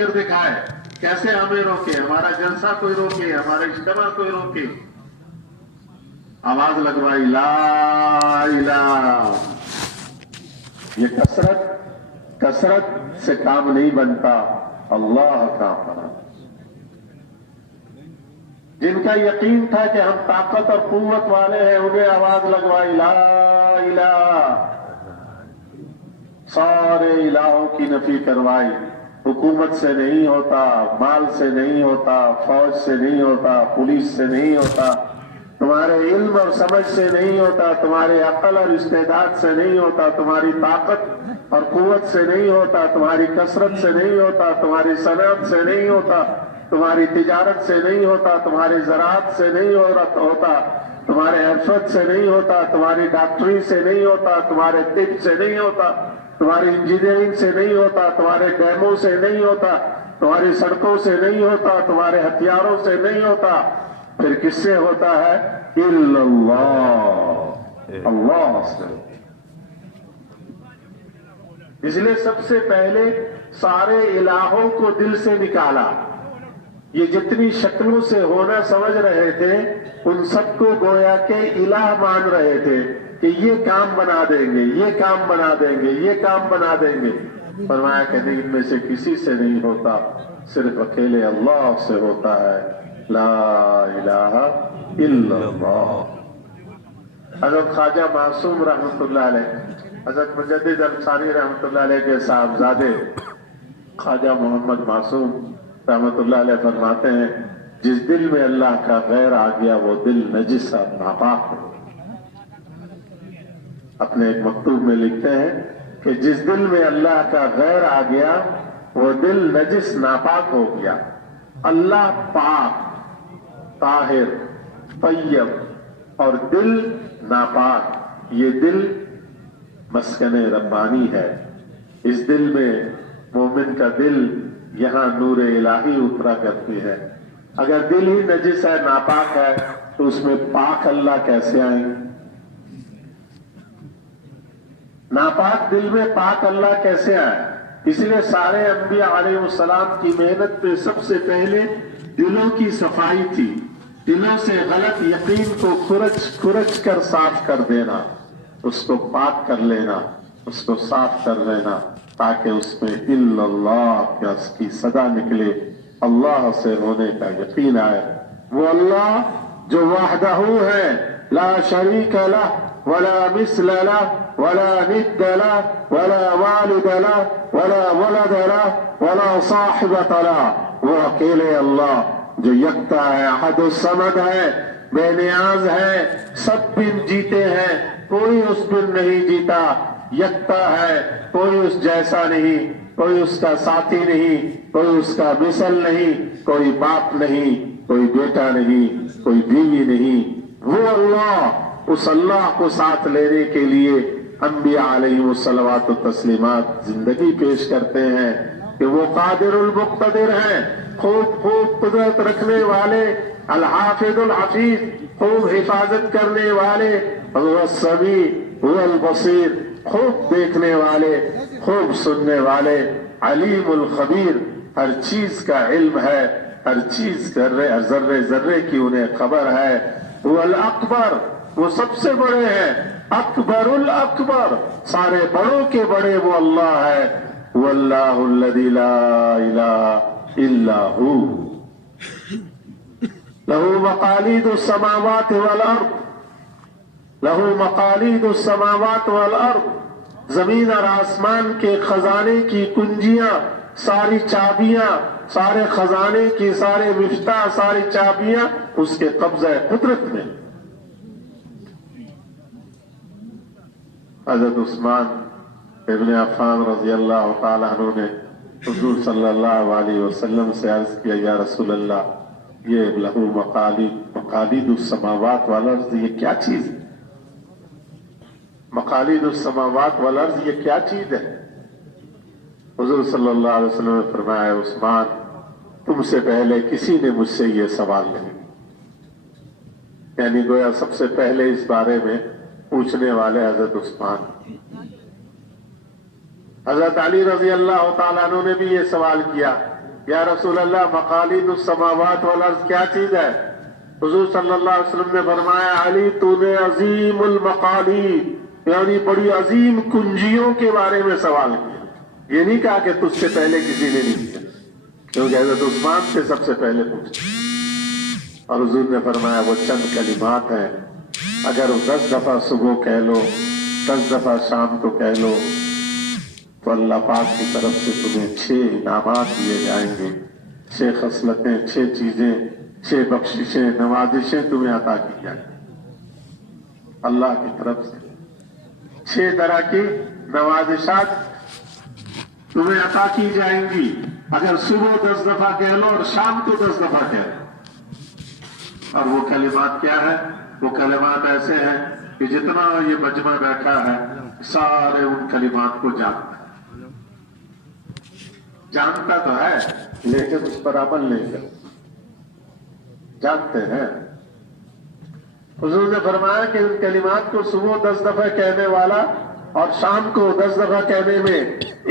منکر دکھائے، کیسے ہمیں روکے، ہمارا جلسہ کوئی روکے، ہمارا اجتماع کوئی روکے، آواز لگوائی لا الہ۔ یہ کثرت سے کام نہیں بنتا، اللہ کا پڑا۔ جن کا یقین تھا کہ ہم طاقت اور قوت والے ہیں، انہیں آواز لگوائی لا الہ، سارے الہوں کی نفی کروائی۔ حکومت سے نہیں ہوتا، مال سے نہیں ہوتا، فوج سے نہیں ہوتا، پولیس سے نہیں ہوتا، تمہارے علم اور سمجھ سے نہیں ہوتا، تمہارے عقل اور استعداد سے نہیں ہوتا، تمہاری طاقت اور قوت سے نہیں ہوتا، تمہاری کثرت سے نہیں ہوتا، تمہاری صنعت سے نہیں ہوتا، تمہاری تجارت سے نہیں ہوتا، تمہاری زراعت سے نہیں ہوتا، تمہارے حرفت سے نہیں ہوتا، تمہاری ڈاکٹری سے نہیں ہوتا، تمہارے طب سے نہیں ہوتا، تمہاری انجینئرنگ سے نہیں ہوتا، تمہارے ڈیموں سے نہیں ہوتا، تمہاری سڑکوں سے نہیں ہوتا، تمہارے ہتھیاروں سے نہیں ہوتا، پھر کس سے ہوتا ہے؟ الا اللہ، اللہ سے۔ اس لیے سب سے پہلے سارے الہوں کو دل سے نکالا۔ یہ جتنی شکلوں سے ہونا سمجھ رہے تھے، ان سب کو گویا کہ الہ مان رہے تھے کہ یہ کام بنا دیں گے، یہ کام بنا دیں گے، یہ کام بنا دیں گے۔ فرمایا کہ نہیں، ان میں سے کسی سے نہیں ہوتا، صرف اکیلے اللہ سے ہوتا ہے۔ لا الہ الا اللہ۔ حضرت خواجہ معصوم رحمۃ اللہ علیہ، حضرت مجدد انصاری رحمۃ اللہ علیہ کے صاحبزادے خواجہ محمد معصوم رحمۃ اللہ علیہ فرماتے ہیں، جس دل میں اللہ کا غیر آ گیا وہ دل نجس اور ناپاک ہے۔ اپنے ایک مکتوب میں لکھتے ہیں کہ جس دل میں اللہ کا غیر آ گیا وہ دل نجس ناپاک ہو گیا۔ اللہ پاک، طاہر، طیب اور دل ناپاک، یہ دل مسکن ربانی ہے۔ اس دل میں مومن کا دل یہاں نور الہی اترا کرتی ہے۔ اگر دل ہی نجس ہے، ناپاک ہے، تو اس میں پاک اللہ کیسے آئیں گے؟ ناپاک دل میں پاک اللہ کیسے آئے؟ اس لیے سارے انبیاء علیہ السلام کی محنت پہ سب سے پہلے دلوں کی صفائی تھی۔ دلوں سے غلط یقین کو کھرچ کر صاف کر دینا، اس کو پاک کر لینا، اس کو صاف کر لینا، تاکہ اس میں الا اللہ کی صدا نکلے، اللہ سے ہونے کا یقین آئے۔ وہ اللہ جو وحدہ ہے، لا شریک لہ ولا مثل لہ ولا ند لہ ولا والد لہ ولا ولد لہ ولا صاحبۃ لہ، وہ اکیلے اللہ جو یکتا ہے، احد الصمد ہے، بے نیاز ہے، سب بن جیتے ہیں، کوئی اس بن نہیں جیتا، یکتا ہے، کوئی اس جیسا نہیں، کوئی اس کا ساتھی نہیں، کوئی اس کا مثل نہیں، کوئی باپ نہیں، کوئی بیٹا نہیں، کوئی بیوی نہیں۔ وہ اللہ، اس اللہ کو ساتھ لینے کے لیے انبیاء علیہ الصلوات و تسلیمات زندگی پیش کرتے ہیں کہ وہ قادر المقتدر ہیں، خوب قدرت رکھنے والے، الحافظ الحفیظ، خوب حفاظت کرنے والے، هو السمیع هو البصیر، خوب دیکھنے والے، خوب سننے والے، علیم الخبیر، ہر چیز کا علم ہے، ہر چیز ذرے ذرے کی انہیں خبر ہے۔ وہ الاکبر، وہ سب سے بڑے ہیں، اکبر الاکبر، سارے بڑوں کے بڑے وہ اللہ ہے۔ واللہ الذی لا الہ الا ہو، لہ مقالید السماوات والارض، لہ مقالید السماوات والارض، زمین اور آسمان کے خزانے کی کنجیاں، ساری چابیاں، سارے خزانے کی، سارے مفتاح، ساری چابیاں اس کے قبضہ قدرت میں۔ حضرت عثمان ابن عفان رضی اللہ تعالیٰ عنہ نے حضور صلی اللہ علیہ وسلم سے عرض کیا، یا رسول اللہ، یہ لہو مقالید السماوات والارض، یہ کیا چیز ہے؟ مقالید السماوات والارض، یہ کیا چیز ہے؟ حضور صلی اللہ علیہ وسلم نے فرمایا، عثمان، تم سے پہلے کسی نے مجھ سے یہ سوال نہیں، یعنی گویا سب سے پہلے اس بارے میں پوچھنے والے حضرت عثمان۔ حضرت علی رضی اللہ تعالیٰ عنہ نے بھی یہ سوال کیا، یا رسول اللہ مقالید السماوات والارض کیا چیز ہے؟ حضور صلی اللہ علیہ وسلم نے فرمایا علی تو نے عظیم المقالید یعنی بڑی عظیم کنجیوں کے بارے میں سوال کیا، یہ نہیں کہا کہ تجھ سے پہلے کسی نے نہیں کیا، کیونکہ حضرت عثمان سے سب سے پہلے پوچھا، اور حضور نے فرمایا وہ چند کلمات ہیں، اگر 10 دفعہ صبح کہہ لو 10 دفعہ شام کو کہہ لو تو اللہ پاک کی طرف سے تمہیں 6 انعامات دیے جائیں گے، 6 خصلتیں، 6 چیزیں، 6 بخششیں، نوازشیں تمہیں عطا کی جائیں گی اللہ کی طرف سے، 6 طرح کی نوازشات تمہیں عطا کی جائیں گی اگر صبح 10 دفعہ کہہ لو اور شام کو 10 دفعہ کہہ لو۔ اور وہ کلمات کیا ہے؟ وہ کلمات ایسے ہیں کہ جتنا یہ مجمع بیٹھا ہے سارے ان کلمات کو جانتا تو ہے لیکن اس پر عمل نہیں کرتا، جانتے ہیں۔ حضور نے فرمایا کہ ان کلمات کو صبح 10 دفعہ کہنے والا اور شام کو 10 دفعہ کہنے میں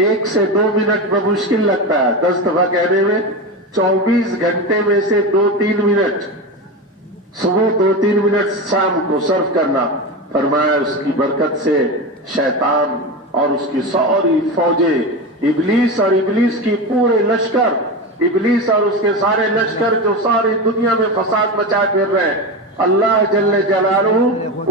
1 سے 2 منٹ بمشکل لگتا ہے، 10 دفعہ کہنے میں 24 گھنٹے میں سے 2-3 منٹ صبح 2-3 منٹ شام کو صرف کرنا، فرمایا اس کی برکت سے شیطان اور اس کی ساری فوجیں، ابلیس اور ابلیس کی پورے لشکر، ابلیس اور اس کے سارے لشکر جو ساری دنیا میں فساد مچا پھر رہے ہیں، اللہ جل جلالہ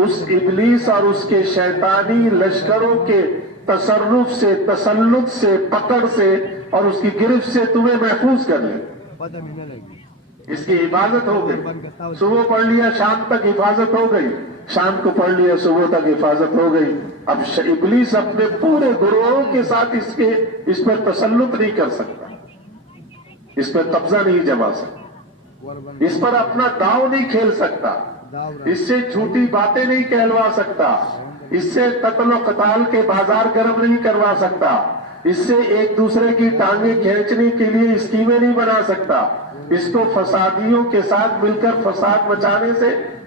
اس ابلیس اور اس کے شیطانی لشکروں کے تصرف سے، تسلط سے، پکڑ سے اور اس کی گرفت سے تمہیں محفوظ کر لے، اس کی حفاظت ہو گئی۔ صبح پڑھ لیا شام تک حفاظت ہو گئی، شام کو پڑھ لیا صبح تک حفاظت ہو گئی۔ اب ابلیس اپنے پورے گروہوں کے ساتھ اس پر تسلط نہیں کر سکتا، اس پر قبضہ نہیں جما سکتا، اس پر اپنا داؤ نہیں کھیل سکتا، اس سے جھوٹی باتیں نہیں کہلوا سکتا، اس سے قتل و قتال کے بازار گرم نہیں کروا سکتا، اس سے ایک دوسرے کی ٹانگیں کھینچنے کے لیے اسکیمیں نہیں بنا سکتا، اس کو فسادیوں کے ساتھ مل کر فساد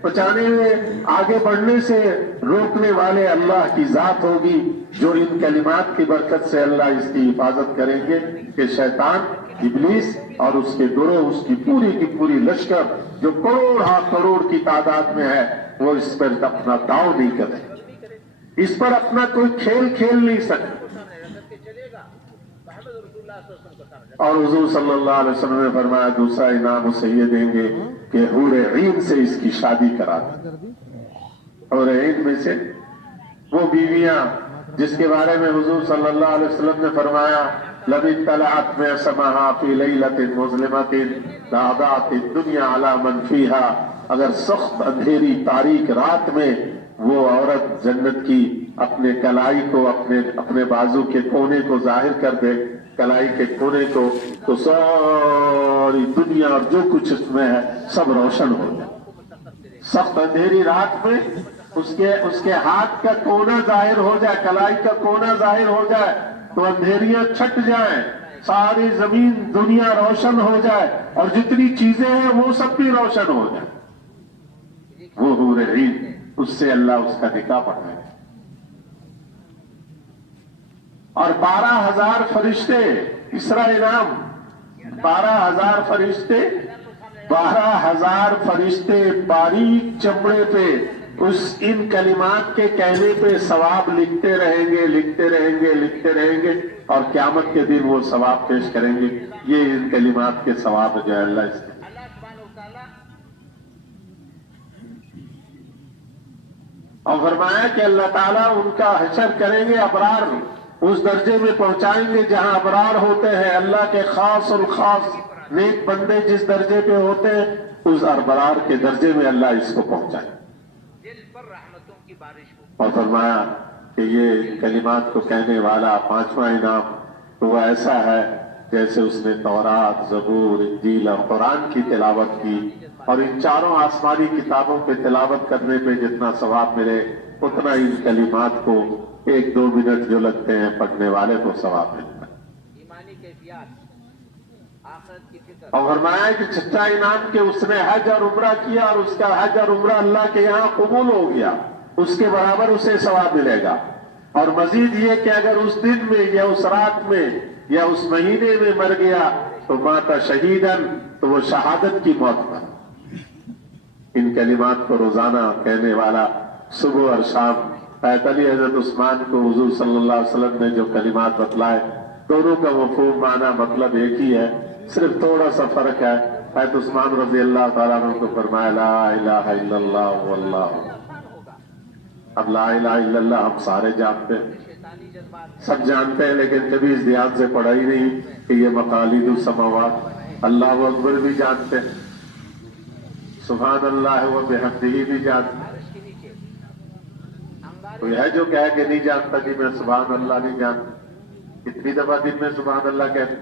بچانے میں آگے بڑھنے سے روکنے والے اللہ کی ذات ہوگی، جو ان کلمات کی برکت سے اللہ اس کی حفاظت کریں گے کہ شیطان، ابلیس اور اس کے گروہ، اس کی پوری لشکر جو کروڑ کی تعداد میں ہے، وہ اس پر اپنا داؤ نہیں کرے، اس پر اپنا کوئی کھیل نہیں سکتے۔ اور حضور صلی اللہ علیہ وسلم نے فرمایا دوسرا انعام اسے یہ دیں گے کہ حور عین سے اس کی شادی کرا دیں۔ حور عین میں سے وہ بیویاں جس کے بارے میں حضور صلی اللہ علیہ وسلم نے فرمایا لَبِ اطَّلَعَتْ مِعْصَمَهَا فِي لَيْلَةٍ مُظْلِمَةٍ لَأَضَاعَتِ الدُّنْيَا عَلَى مَنْ فِيهَا، اگر سخت اندھیری تاریک رات میں وہ عورت جنت کی اپنے کلائی کو، اپنے بازو کے کونے کو ظاہر کر دے، کلائی کے کونے کو، تو ساری دنیا اور جو کچھ اس میں ہے سب روشن ہو جائے۔ سخت اندھیری رات میں اس کے ہاتھ کا کونا ظاہر ہو جائے، کلائی کا کونا ظاہر ہو جائے تو اندھیریاں چھٹ جائیں، ساری زمین دنیا روشن ہو جائے اور جتنی چیزیں ہیں وہ سب بھی روشن ہو جائے۔ وہ حور عین، اس سے اللہ اس کا نکاح پڑھائے اور 12,000 فرشتے، تیسرا انعام 12,000 فرشتے، 12,000 فرشتے باریک چمڑے پہ ان کلمات کے کہنے پہ ثواب لکھتے رہیں گے اور قیامت کے دن وہ ثواب پیش کریں گے۔ یہ ان کلمات کے ثواب جو ہے اللہ اس کے اور فرمایا کہ اللہ تعالیٰ ان کا حشر کریں گے، ابرار اس درجے میں پہنچائیں گے جہاں ابرار ہوتے ہیں، اللہ کے خاص اور خاص نیک بندے جس درجے پہ ہوتے ہیں اس ابرار کے درجے میں اللہ اس کو پہنچائے۔ اور فرمایا کہ یہ کلمات کو کہنے والا 5واں انعام تو وہ ایسا ہے جیسے اس نے تورات، زبور، انجیل اور قرآن کی تلاوت کی، اور ان چاروں آسمانی کتابوں پہ تلاوت کرنے پہ جتنا ثواب ملے اتنا ان کلمات کو 1-2 منٹ جو لگتے ہیں پڑھنے والے کو ثواب ملتا ہے۔ اور فرمایا کہ چھٹا انعام کہ اس نے حج اور عمرہ کیا اور اس کا حج اور عمرہ اللہ کے یہاں قبول ہو گیا، اس کے برابر اسے ثواب ملے گا۔ اور مزید یہ کہ اگر اس دن میں یا اس رات میں یا اس مہینے میں مر گیا تو ماتا شہیدن، تو وہ شہادت کی موت پر۔ ان کلمات کو روزانہ کہنے والا صبح اور شام، حضرت علی حضرت عثمان کو حضور صلی اللہ علیہ وسلم نے جو کلمات بتلائے، دونوں کا مفہوم معنی مطلب ایک ہی ہے، صرف تھوڑا سا فرق ہے۔ حضرت عثمان رضی اللہ تعالیٰ عنہ کو فرمایا لا الہ الا اللہ واللہ۔ اب لا الہ الا اللہ ہم سارے جانتے ہیں، سب جانتے ہیں، لیکن کبھی اس دھیان سے پڑھا ہی نہیں کہ یہ مقالید السماوات۔ اللہ اکبر بھی جانتے ہیں، سبحان اللہ و بحمدہ بھی جانتے ہیں۔ کوئی ہے جو کہے کہ نہیں جانتا کہ میں سبحان اللہ نہیں جانتا؟ کتنی دفعہ دن میں سبحان اللہ کہتے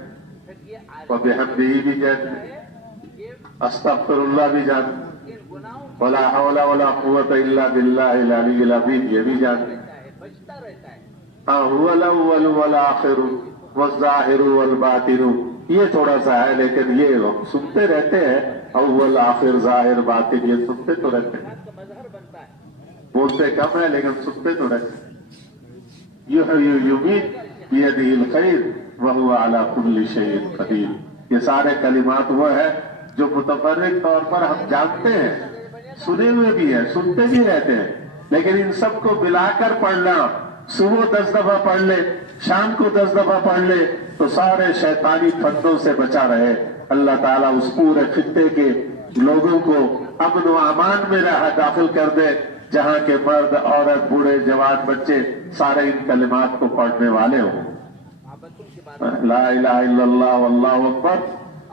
و بحمدہ بھی جانتے ہیں، استغفر اللہ بھی جانتے، ولا حول ولا قوت الا باللہ العلی العظیم یہ بھی جانتے۔ هو الاول والآخر والظاہر والباطن، یہ تھوڑا سا ہے، لیکن یہ سنتے رہتے ہیں، اول آخر ظاہر باطن یہ سنتے تو رہتے ہیں، بولتے کم ہے لیکن سنتے تو رہتے ہیں۔ یحیی یمیت بیدہ الخیر وہو علی کل شیء قدیر، یہ سارے کلمات وہ ہے جو متفرق طور پر ہم جانتے ہیں، سنے ہوئے بھی ہیں، سنتے بھی رہتے ہیں، لیکن ان سب کو ملا کر پڑھنا، صبح 10 دفعہ پڑھ لے، شام کو 10 دفعہ پڑھ لے تو سارے شیطانی پھندوں سے بچا رہے۔ اللہ تعالیٰ اس پورے خطے کے لوگوں کو امن و امان میں داخل کر دے، جہاں کے مرد، عورت، بوڑھے، جوان، بچے سارے ان کلمات کو پڑھنے والے ہوں۔ لا الہ الا اللہ واللہ اکبر،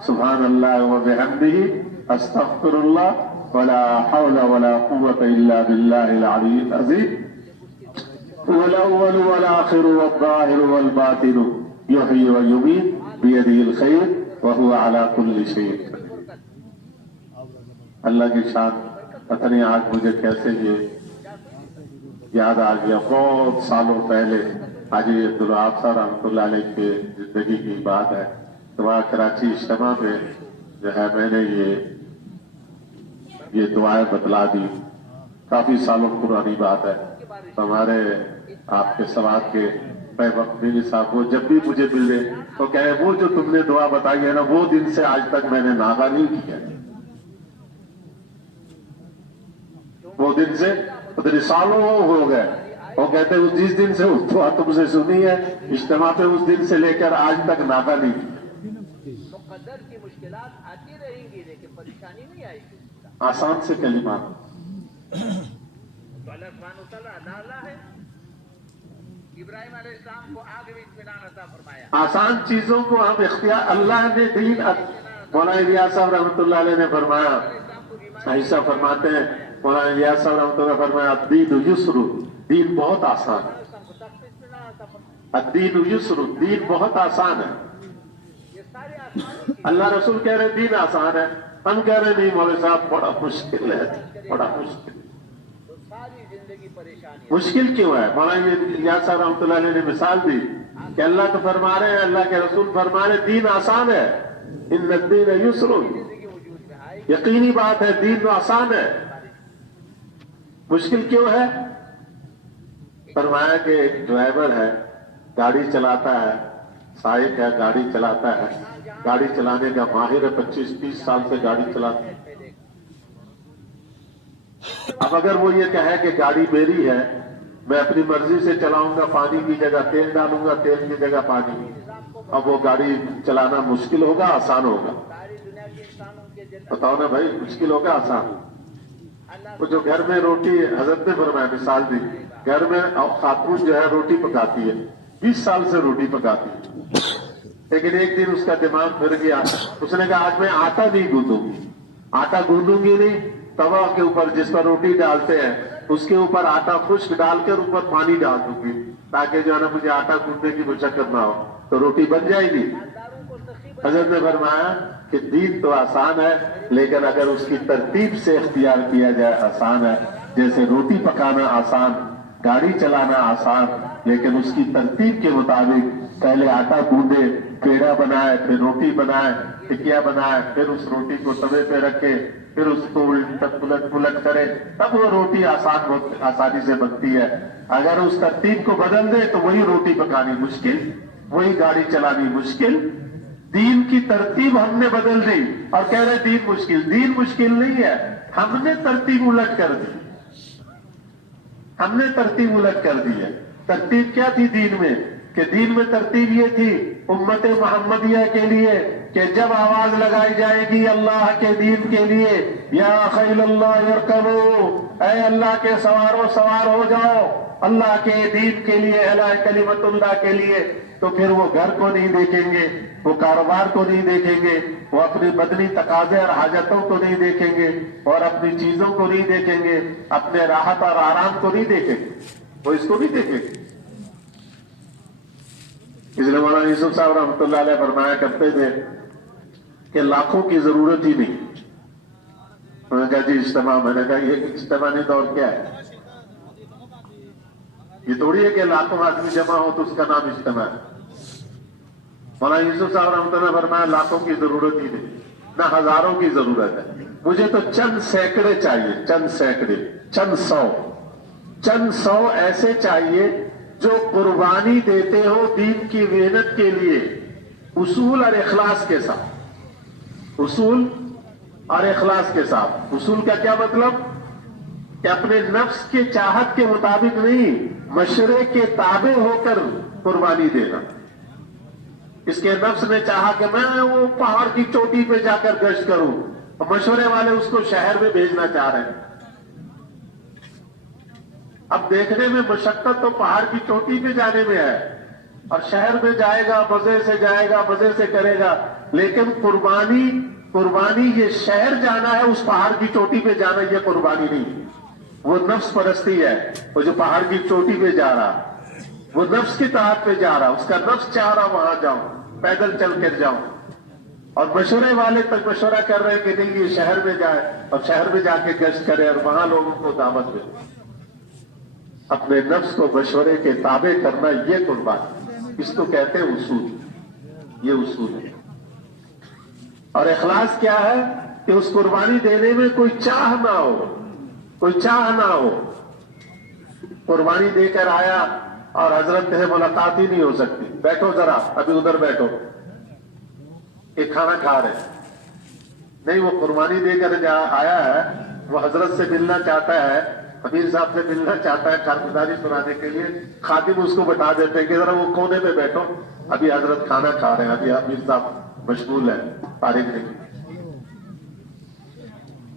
سبحان اللہ و بحمدہ، استغفر اللہ، ولا حول ولا قوت الا باللہ العلی العظیم، هو الاول والآخر والظاہر والباطن، یحیی و یمیت بیدہ الخیر وہو علی کل شیء قدیر۔ اللہ کی شان، پتہ نہیں آج مجھے کیسے یہ یاد آ گیا، بہت سالوں پہلے حاجی عبدالوہاب صاحب رحمۃ اللہ علیہ کے زندگی کی بات ہے، تو وہاں کراچی اجتماع میں جو ہے میں نے یہ دعائیں بتلا دی، کافی سالوں پرانی بات ہے۔ ہمارے آپ کے سوات کے مفتی صاحب وہ جب بھی مجھے ملے تو کہے وہ جو تم نے دعا بتائی ہے نا، وہ دن سے آج تک میں نے ناغہ نہیں کیا، وہ دن سے سالوں ہو گئے۔ وہ کہتے ہیں جس دن سے دعا تم سے سنی ہے اجتماع پہ، اس دن سے لے کر آج تک ناغہ نہیں کیا۔ مقدر کی مشکلات آتی رہیں گی لیکن پریشانی نہیں آئے گی۔ آسان سے کلمات، تو اللہ سبحانہ وتعالیٰ اللہ ہے، ابراہیم علیہ السلام کو آگ میں اطمینان عطا فرمایا۔ آسان چیزوں کو ہم اختیار، اللہ نے دین، مولانا الیاس صاحب رحمۃ اللہ علیہ نے فرمایا، ایسا فرماتے ہیں مولانا الیاس صاحب رحمۃ اللہ فرمایا الدین یسر، دین بہت آسان ہے، الدین یسر، دین بہت آسان ہے۔ اللہ رسول کہہ رہے دین آسان ہے، ہم کہہ رہے نہیں مولوی صاحب بڑا مشکل ہے، بڑا مشکل۔ مشکل کیوں ہے؟ مولانا الیاس صاحب رحمۃ اللہ علیہ نے مثال دی کہ اللہ تو فرما رہے ہیں، اللہ کے رسول فرما رہے دین آسان ہے، ان الدین یسر، یقینی بات ہے دین تو آسان ہے۔ مشکل کیوں ہے؟ فرمایا کہ ایک ڈرائیور ہے، گاڑی چلاتا ہے، سائق ہے، گاڑی چلاتا ہے، گاڑی چلانے کا ماہر ہے، 25-30 سال سے گاڑی چلاتا ہے۔ اب اگر وہ یہ کہے کہ گاڑی میری ہے، میں اپنی مرضی سے چلاؤں گا، پانی کی جگہ تیل ڈالوں گا، تیل کی جگہ پانی، اب وہ گاڑی چلانا مشکل ہوگا آسان ہوگا؟ بتاؤ نا بھائی، مشکل ہوگا آسان؟ وہ جو گھر میں روٹی، حضرت نے فرمایا مثال دی، گھر میں خاتون جو ہے روٹی پکاتی ہے، 20 سال سے روٹی پکاتی ہے، لیکن ایک دن اس کا دماغ پھر گیا، اس نے کہا آج میں آٹا نہیں گوندوں گی، آٹا گوندوں گی نہیں، توا کے اوپر جس پر روٹی ڈالتے ہیں اس کے اوپر آٹا خشک ڈال کر اوپر پانی ڈال دوں گی، تاکہ جو ہے نا مجھے آٹا گوندنے کی مشقت نہ ہو، تو روٹی بن جائے گی۔ حضرت نے فرمایا کہ دین تو آسان ہے، لیکن اگر اس کی ترتیب سے اختیار کیا جائے آسان ہے، جیسے روٹی پکانا آسان، گاڑی چلانا آسان، لیکن اس کی ترتیب کے مطابق پہلے آٹا گوندے، پیڑا بنائے، پھر روٹی بنائے، ٹکیا بنائے، پھر اس روٹی کو توے پہ رکھے، پھر اس کو پلٹ کرے، تب وہ روٹی آسانی سے بنتی ہے۔ اگر اس ترتیب کو بدل دے تو وہی روٹی پکانی مشکل، وہی گاڑی چلانی مشکل. دین کی ترتیب ہم نے بدل دی اور کہہ رہے دین مشکل. دین مشکل نہیں ہے, ہم نے ترتیب الٹ کر دی. ہم نے ترتیب الٹ کر دی ہے. ترتیب کیا تھی دین میں؟ کہ دین میں ترتیب یہ تھی امت محمدیہ کے لیے کہ جب آواز لگائی جائے گی اللہ کے دین کے لیے, یا خیل اللہ ارکبو, اے اللہ کے سواروں سوار ہو جاؤ اللہ کے دین کے لیے, اعلی کلمت اللہ کے لیے, تو پھر وہ گھر کو نہیں دیکھیں گے, وہ کاروبار کو نہیں دیکھیں گے, وہ اپنی بدنی تقاضے اور حاجتوں کو نہیں دیکھیں گے, اور اپنی چیزوں کو نہیں دیکھیں گے, اپنے راحت اور آرام کو نہیں دیکھیں گے, وہ اس کو نہیں دیکھیں گے. اس لیے مولانا یوسف صاحب رحمۃ اللہ علیہ فرمایا کرتے تھے کہ لاکھوں کی ضرورت ہی نہیں. میں نے کہا جی اجتماع, میں نے کہا یہ اجتماع نہیں تو اور کیا ہے؟ یہ تھوڑی ہے کہ لاکھوں آدمی جمع ہو تو اس کا نام اجتماع ہے. مولانا یوسف صاحب رحمۃ اللہ فرمایا لاکھوں کی ضرورت ہی نہیں, نہ ہزاروں کی ضرورت ہے. مجھے تو چند سینکڑے چاہیے, چند سینکڑے, چند سو ایسے چاہیے جو قربانی دیتے ہو دین کی محنت کے لیے, اصول اور اخلاص کے ساتھ. اصول اور اخلاص کے ساتھ. اصول کا کیا مطلب؟ کہ اپنے نفس کے چاہت کے مطابق نہیں, مشورے کے تابع ہو کر قربانی دینا. اس کے نفس نے چاہا کہ میں وہ پہاڑ کی چوٹی پہ جا کر گشت کروں, مشورے والے اس کو شہر میں بھیجنا چاہ رہے ہیں. اب دیکھنے میں مشقت تو پہاڑ کی چوٹی پہ جانے میں ہے, اور شہر میں جائے گا, مزے سے جائے گا, مزے سے کرے گا, لیکن قربانی یہ شہر جانا ہے, اس پہاڑ کی چوٹی پہ جانا یہ قربانی نہیں. وہ نفس پرستی ہے. وہ جو پہاڑ کی چوٹی پہ جا رہا وہ نفس کی طاعت پہ جا رہا, اس کا نفس چاہ رہا وہاں جاؤں, پیدل چل کر جاؤں. اور مشورے والے تک مشورہ کر رہے ہیں کہ نہیں یہ شہر میں جائے اور شہر میں جا کے گشت کرے اور وہاں لوگوں کو دعوت دے. اپنے نفس کو مشورے کے تابع کرنا یہ قربانی, اس کو کہتے ہیں اصول. یہ اصول ہے. اور اخلاص کیا ہے؟ کہ اس قربانی دینے میں کوئی چاہ نہ ہو, کوئی چاہ نہ ہو. قربانی دے کر آیا اور حضرت سے ملاقات ہی نہیں ہو سکتی, بیٹھو ذرا ابھی ادھر بیٹھو, ایک کھانا کھا رہے نہیں. وہ قربانی دے کر آیا ہے, وہ حضرت سے ملنا چاہتا ہے, امیر صاحب سے ملنا چاہتا ہے کارگزاری سنانے کے لیے. خادم اس کو بتا دیتے ہیں کہ ذرا وہ کونے پہ بیٹھو, ابھی حضرت کھانا کھا رہے ہیں, ابھی امیر صاحب مشغول ہے, فارغ نہیں.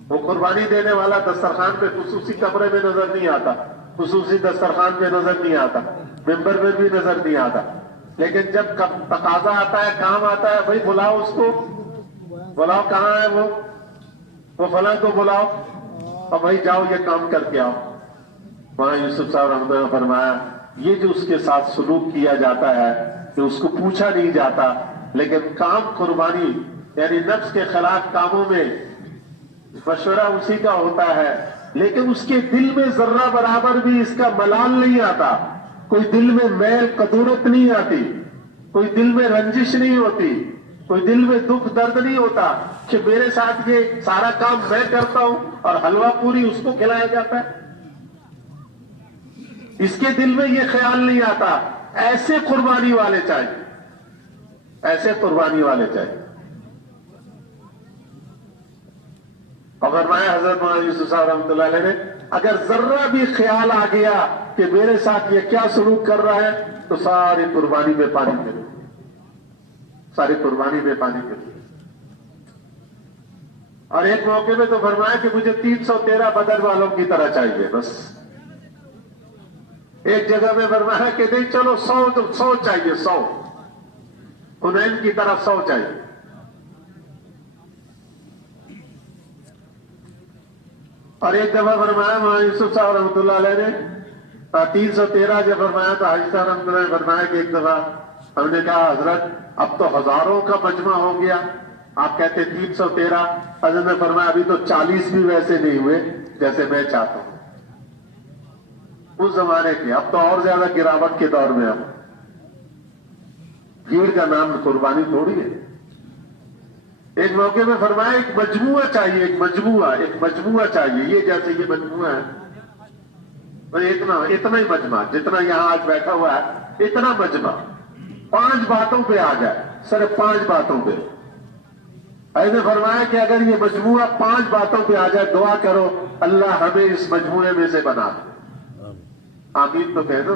وہ قربانی دینے والا دسترخوان پہ خصوصی کمرے میں نظر نہیں آتا, خصوصی دسترخوان پہ نظر نہیں آتا, ممبر میں بھی نظر نہیں آتا. لیکن جب تقاضا آتا ہے, کام آتا ہے, بھائی بلاؤ اس کو, بلاؤ کہاں ہے وہ فلاں کو بلاؤ, اور بھائی جاؤ یہ کام کر کے آؤ. مولانا یوسف صاحب رحمۃ اللہ نے فرمایا یہ جو اس کے ساتھ سلوک کیا جاتا ہے کہ اس کو پوچھا نہیں جاتا, لیکن کام قربانی یعنی نفس کے خلاف کاموں میں مشورہ اسی کا ہوتا ہے, لیکن اس کے دل میں ذرہ برابر بھی اس کا ملال نہیں آتا, کوئی دل میں میل قدورت نہیں آتی, کوئی دل میں رنجش نہیں ہوتی, کوئی دل میں دکھ درد نہیں ہوتا کہ میرے ساتھ یہ سارا کام میں کرتا ہوں اور حلوہ پوری اس کو کھلایا جاتا ہے. اس کے دل میں یہ خیال نہیں آتا. ایسے قربانی والے چاہیے, ایسے قربانی والے چاہیے. اور فرمایا حضرت مولانا یوسف صاحب رحمۃ اللہ علیہ نے, اگر ذرہ بھی خیال آ گیا کہ میرے ساتھ یہ کیا سلوک کر رہا ہے تو ساری قربانی میں پانی کرے, ساری قربانی میں پانی کرے. اور ایک موقع میں تو فرمایا کہ مجھے 313 بدر والوں کی طرح چاہیے بس. ایک جگہ میں فرمایا کہ نہیں چلو 100 چاہیے, 100 حنین کی طرح 100 چاہیے. اور ایک دفعہ فرمایا مولانا یوسف صاحب رحمۃ اللہ علیہ نے 313 جب فرمایا تو حاجی صاحب رحمۃ اللہ نے فرمایا کہ ایک دفعہ ہم نے کہا حضرت اب تو ہزاروں کا مجمع ہو گیا, آپ کہتے 313. حضرت نے فرمایا ابھی تو 40 بھی ویسے نہیں ہوئے جیسے میں چاہتا ہوں. اس زمانے کے, اب تو اور زیادہ گراوٹ کے دور میں ہم. بھیڑ کا نام قربانی تھوڑی ہے. ایک موقع میں فرمایا ایک مجموعہ چاہیے, ایک مجموعہ چاہیے. یہ جیسے یہ مجموعہ ہے اتنا ہی مجمع, جتنا یہاں آج بیٹھا ہوا ہے اتنا مجمع, 5 باتوں پہ آ جائے، صرف 5 باتوں پہ. ایسے فرمایا کہ اگر یہ مجموعہ 5 باتوں پہ آ جائے، دعا کرو اللہ ہمیں اس مجموعے میں سے بنا دے. آمین تو کہہ دو.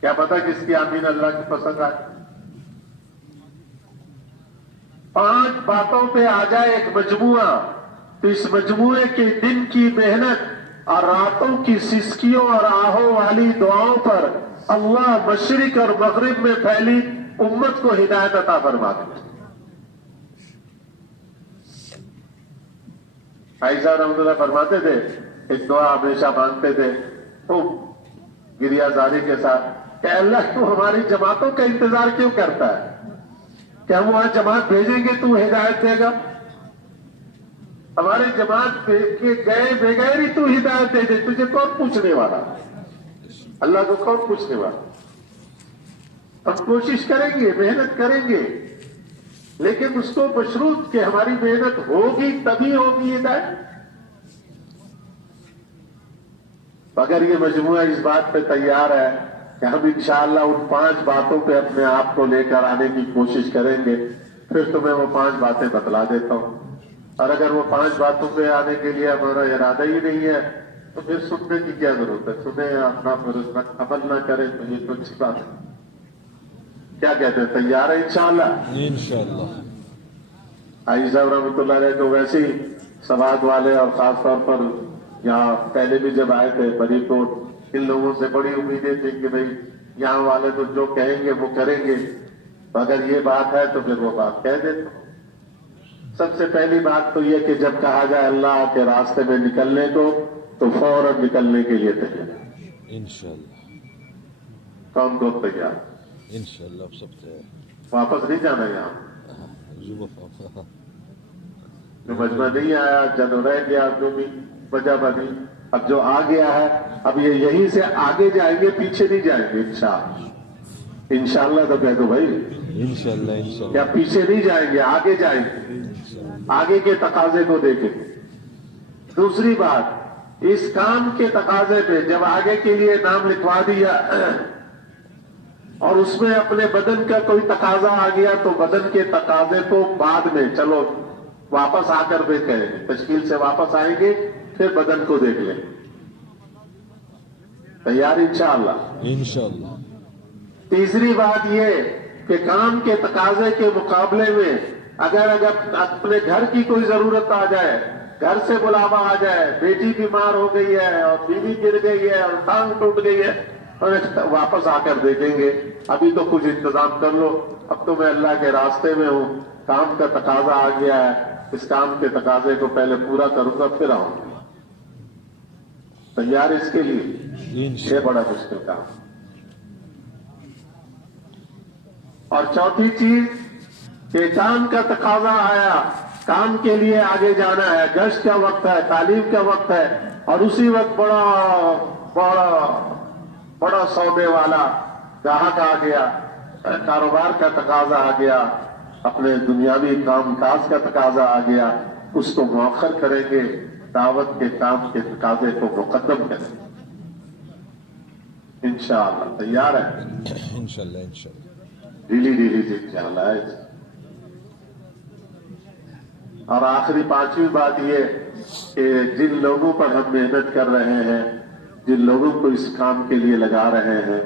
کیا پتا کس کی آمین اللہ کی پسند آئے. 5 باتوں پہ آ جائے ایک مجموعہ، تو اس مجموعے کے دن کی محنت اور راتوں کی سسکیوں اور آہوں والی دعاؤں پر اللہ مشرق اور مغرب میں پھیلی امت کو ہدایت عطا فرما دے. عائشہ رحمۃ اللہ فرماتے تھے، ایک دعا ہمیشہ مانگتے تھے خوب گریہ زاری کے ساتھ کہ اللہ تو ہماری جماعتوں کا انتظار کیوں کرتا ہے؟ کہ ہم وہاں جماعت بھیجیں گے تو ہدایت دے گا؟ ہماری جماعت کے گئے بغیر ہی تو ہدایت دے دے، تجھے کون پوچھنے والا؟ اللہ کو کون پوچھنے والا؟ ہم کوشش کریں گے، محنت کریں گے، لیکن اس کو مشروط کہ ہماری محنت ہوگی تبھی ہوگی ہدایت. اگر یہ مجموعہ اس بات پہ تیار ہے کہ ہم انشاءاللہ ان 5 باتوں پہ اپنے آپ کو لے کر آنے کی کوشش کریں گے، پھر تمہیں وہ 5 باتیں بتلا دیتا ہوں. اور اگر وہ 5 باتوں پہ آنے کے لیے ہمارا ارادہ ہی نہیں ہے تو پھر سننے کی کیا ضرورت ہے؟ سنیں اپنا پھر اس میں عمل نہ کریں تو یہ تو اچھی بات ہے. کیا کہتے ہیں؟ تیار ہے انشاءاللہ؟ انشاءاللہ. عائشہ صاحب رحمۃ اللہ علیہ کو ویسے ہی سواد والے اور خاص طور پر یہاں پہلے بھی جب آئے تھے بڑی کوٹ، ان لوگوں سے بڑی امیدیں تھیں کہ بھئی یہاں والے تو جو کہیں گے وہ کریں گے، تو اگر یہ بات ہے تو پھر وہ بات کہہ دیتے. سب سے پہلی بات تو یہ کہ جب کہا جائے اللہ کے راستے میں نکلنے کو تو فوراً نکلنے کے لیے تیار. انشاءاللہ. کون کون تیار؟ انشاءاللہ سب تیار. واپس نہیں جانا یہاں. جو مجمع نہیں آیا، جب رہ گیا، جو بھی وجہ بنی، اب جو آ گیا ہے اب یہ یہیں سے آگے جائیں گے، پیچھے نہیں جائیں گے انشاءاللہ. انشاءاللہ تو کہہ دو بھائی. انشاءاللہ. انشاءاللہ. یا پیچھے نہیں جائیں گے، آگے جائیں گے، آگے کے تقاضے کو دیکھیں گے. دوسری بات، اس کام کے تقاضے پہ جب آگے کے لیے نام لکھوا دیا اور اس میں اپنے بدن کا کوئی تقاضا آ گیا تو بدن کے تقاضے کو بعد میں چلو واپس آ کر بھی کہیں گے، تشکیل سے واپس آئیں گے پھر بدن کو دیکھ لیں. تیار انشاءاللہ؟ انشاءاللہ. تیسری بات یہ کہ کام کے تقاضے کے مقابلے میں اگر اپنے گھر کی کوئی ضرورت آ جائے، گھر سے بلاوا آ جائے، بیٹی بیمار ہو گئی ہے اور بیوی گر گئی ہے اور ٹانگ ٹوٹ گئی ہے، اور واپس آ کر دیکھیں گے ابھی تو کچھ انتظام کر لو، اب تو میں اللہ کے راستے میں ہوں، کام کا تقاضا آ گیا ہے، اس کام کے تقاضے کو پہلے پورا کروں گا پھر آؤں گا. تیار اس کے لیے؟ یہ بڑا مشکل کام. اور چوتھی چیز کہ کام کا تقاضا آیا، کام کے لیے آگے جانا ہے، گشت کا وقت ہے، تعلیم کا وقت ہے، اور اسی وقت بڑا سودے والا گاہک آ گیا، کاروبار کا تقاضا آ گیا، اپنے دنیاوی کام کاج کا تقاضا آ گیا، اس کو مؤخر کریں گے، دعوت کے کام کے تقاضے کو مقدم کریں گے. انشاءاللہ. تیار ہے؟ انشاءاللہ. انشاءاللہ. ڈیلی جی انشاءاللہ. اور آخری 5ویں بات یہ کہ جن لوگوں پر ہم محنت کر رہے ہیں، جن لوگوں کو اس کام کے لیے لگا رہے ہیں،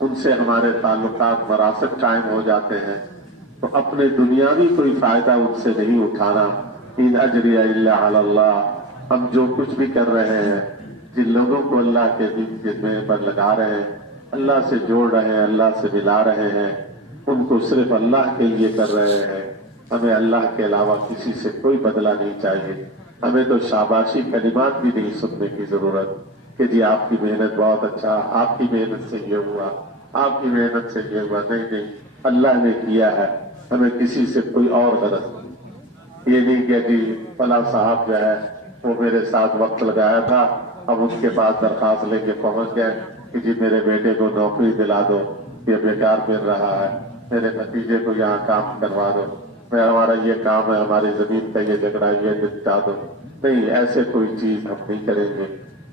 ان سے ہمارے تعلقات مراسل قائم ہو جاتے ہیں، تو اپنے دنیاوی کوئی فائدہ ان سے نہیں اٹھانا. ان اجریہ الا علی اللہ. ہم جو کچھ بھی کر رہے ہیں، جن لوگوں کو اللہ کے دین کے پر لگا رہے ہیں، اللہ سے جوڑ رہے ہیں، اللہ سے ملا رہے ہیں، ان کو صرف اللہ کے لیے کر رہے ہیں. ہمیں اللہ کے علاوہ کسی سے کوئی بدلہ نہیں چاہیے. ہمیں تو شاباشی کلمات بھی نہیں سننے کی ضرورت کہ جی آپ کی محنت بہت اچھا، آپ کی محنت سے یہ ہوا، آپ کی محنت سے یہ ہوا. نہیں، اللہ نے کیا ہے، ہمیں کسی سے کوئی اور غرض نہیں. یہ نہیں کہ جی فلاں صاحب جو ہے وہ میرے ساتھ وقت لگایا تھا، اب ان کے پاس درخواست لے کے پہنچ گئے کہ جی میرے بیٹے کو نوکری دلا دو، یہ بیکار مل رہا ہے، میرے بھتیجے کو یہاں کام کروا دو، ہمارا یہ کام ہے، ہماری زمین کا یہ جھگڑا یہ نپٹا دو. نہیں، ایسے کوئی چیز ہم نہیں کریں گے.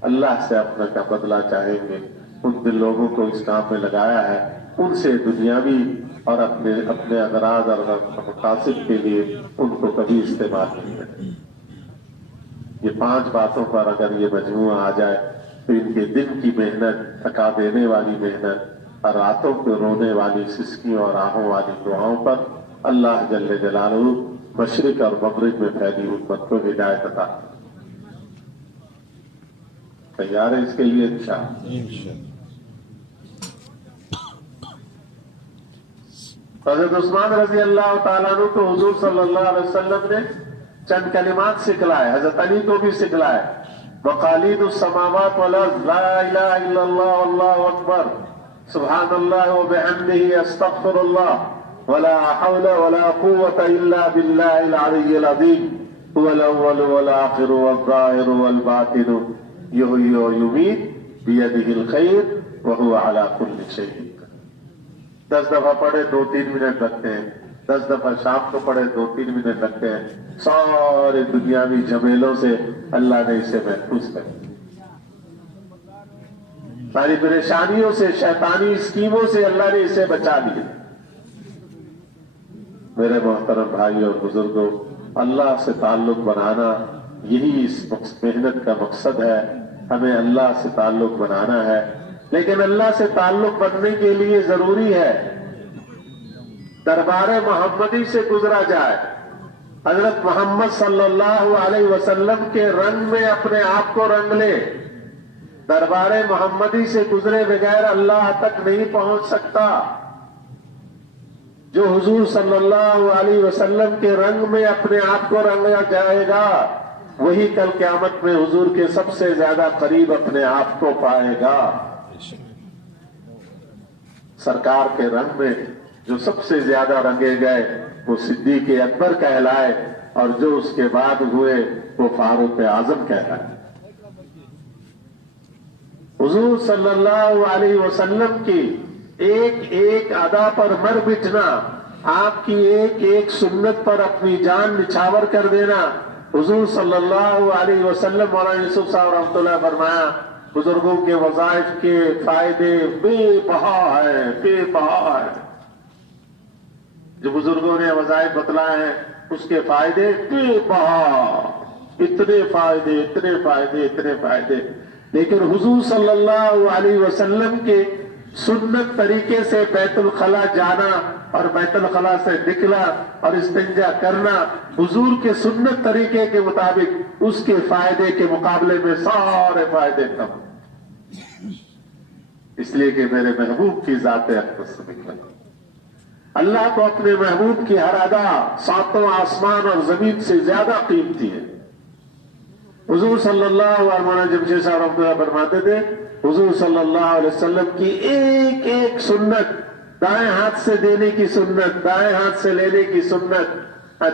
اللہ سے اپنا کا بدلہ چاہیں گے. ان دل لوگوں کو اس کام میں لگایا ہے، ان سے دنیاوی اور اپنے اغراض اور مقاصد کے لیے ان کو کبھی استعمال نہیں کرتے۔ یہ 5 باتوں پر اگر یہ مجموعہ آ جائے تو ان کے دن کی محنت، تھکا دینے والی محنت اور راتوں پہ رونے والی سسکیوں اور آہوں والی دعاؤں پر اللہ جل جلالہ مشرق اور مغرب میں پھیلی امت کو ہدایت عطا۔ تیار ہے اس کے لیے انشاءاللہ؟ انشاءاللہ۔ حضرت عثمان رضی اللہ تعالیٰ عنہ کو حضور صلی اللہ علیہ وسلم نے چند کلمات سکھلائے، حضرت علی کو بھی سکھلائے، وقالید السماوات والارض لا الہ الا اللہ واللہ اکبر سبحان اللہ وبحمدہ استغفر اللہ ولا حول ولا قوة الا باللہ العلی العظیم هو الاول والآخر والظاہر والباطن یحیی ویمیت بیدہ الخیر وہو علی کل شیء۔ 10 دفعہ پڑھے 2-3 منٹ لگتے ہیں، 10 دفعہ شام کو پڑھے 2-3 منٹ لگتے ہیں، سارے دنیاوی جھمیلوں سے اللہ نے اسے محفوظ کر دیا، ساری پریشانیوں سے، شیطانی اسکیموں سے اللہ نے اسے بچا لیا۔ میرے محترم بھائی اور بزرگوں، اللہ سے تعلق بنانا یہی اس محنت کا مقصد ہے، ہمیں اللہ سے تعلق بنانا ہے، لیکن اللہ سے تعلق بننے کے لیے ضروری ہے دربار محمدی سے گزرا جائے، حضرت محمد صلی اللہ علیہ وسلم کے رنگ میں اپنے آپ کو رنگ لے۔ دربار محمدی سے گزرے بغیر اللہ تک نہیں پہنچ سکتا۔ جو حضور صلی اللہ علیہ وسلم کے رنگ میں اپنے آپ کو رنگا جائے گا وہی کل قیامت میں حضور کے سب سے زیادہ قریب اپنے آپ کو پائے گا۔ سرکار کے رنگ میں جو سب سے زیادہ رنگے گئے وہ صدیق اکبر کہلائے، اور جو اس کے بعد ہوئے وہ فاروق اعظم کہلائے۔ حضور صلی اللہ علیہ وسلم کی ایک ایک ادا پر مر مٹنا، آپ کی ایک ایک سنت پر اپنی جان نچھاور کر دینا۔ حضور صلی اللہ علیہ وسلم، مولانا یوسف صاحب رحمۃ اللہ فرمایا، بزرگوں کے وظائف کے فائدے بے بہا ہے، بے بہا ہے۔ جو بزرگوں نے وظائف بتلائے ہیں اس کے فائدے بے بہا، اتنے فائدے، اتنے فائدے، اتنے فائدے۔ لیکن حضور صلی اللہ علیہ وسلم کے سنت طریقے سے بیت الخلا جانا اور بیت الخلا سے نکلا اور استنجا کرنا حضور کے سنت طریقے کے مطابق، اس کے فائدے کے مقابلے میں سارے فائدے کم، اس لیے کہ میرے محبوب کی ذات اقدس سے نکلا۔ اللہ کو اپنے محبوب کی ہر ادا 7 آسمان اور زمین سے زیادہ قیمتی ہے۔ حضور صلی اللہ علیہ وسلم، جمشید صاحب رحمۃ اللہ فرماتے تھے، حضور صلی اللہ علیہ وسلم کی ایک ایک سنت، دائیں ہاتھ سے دینے کی سنت، دائیں ہاتھ سے لینے کی سنت،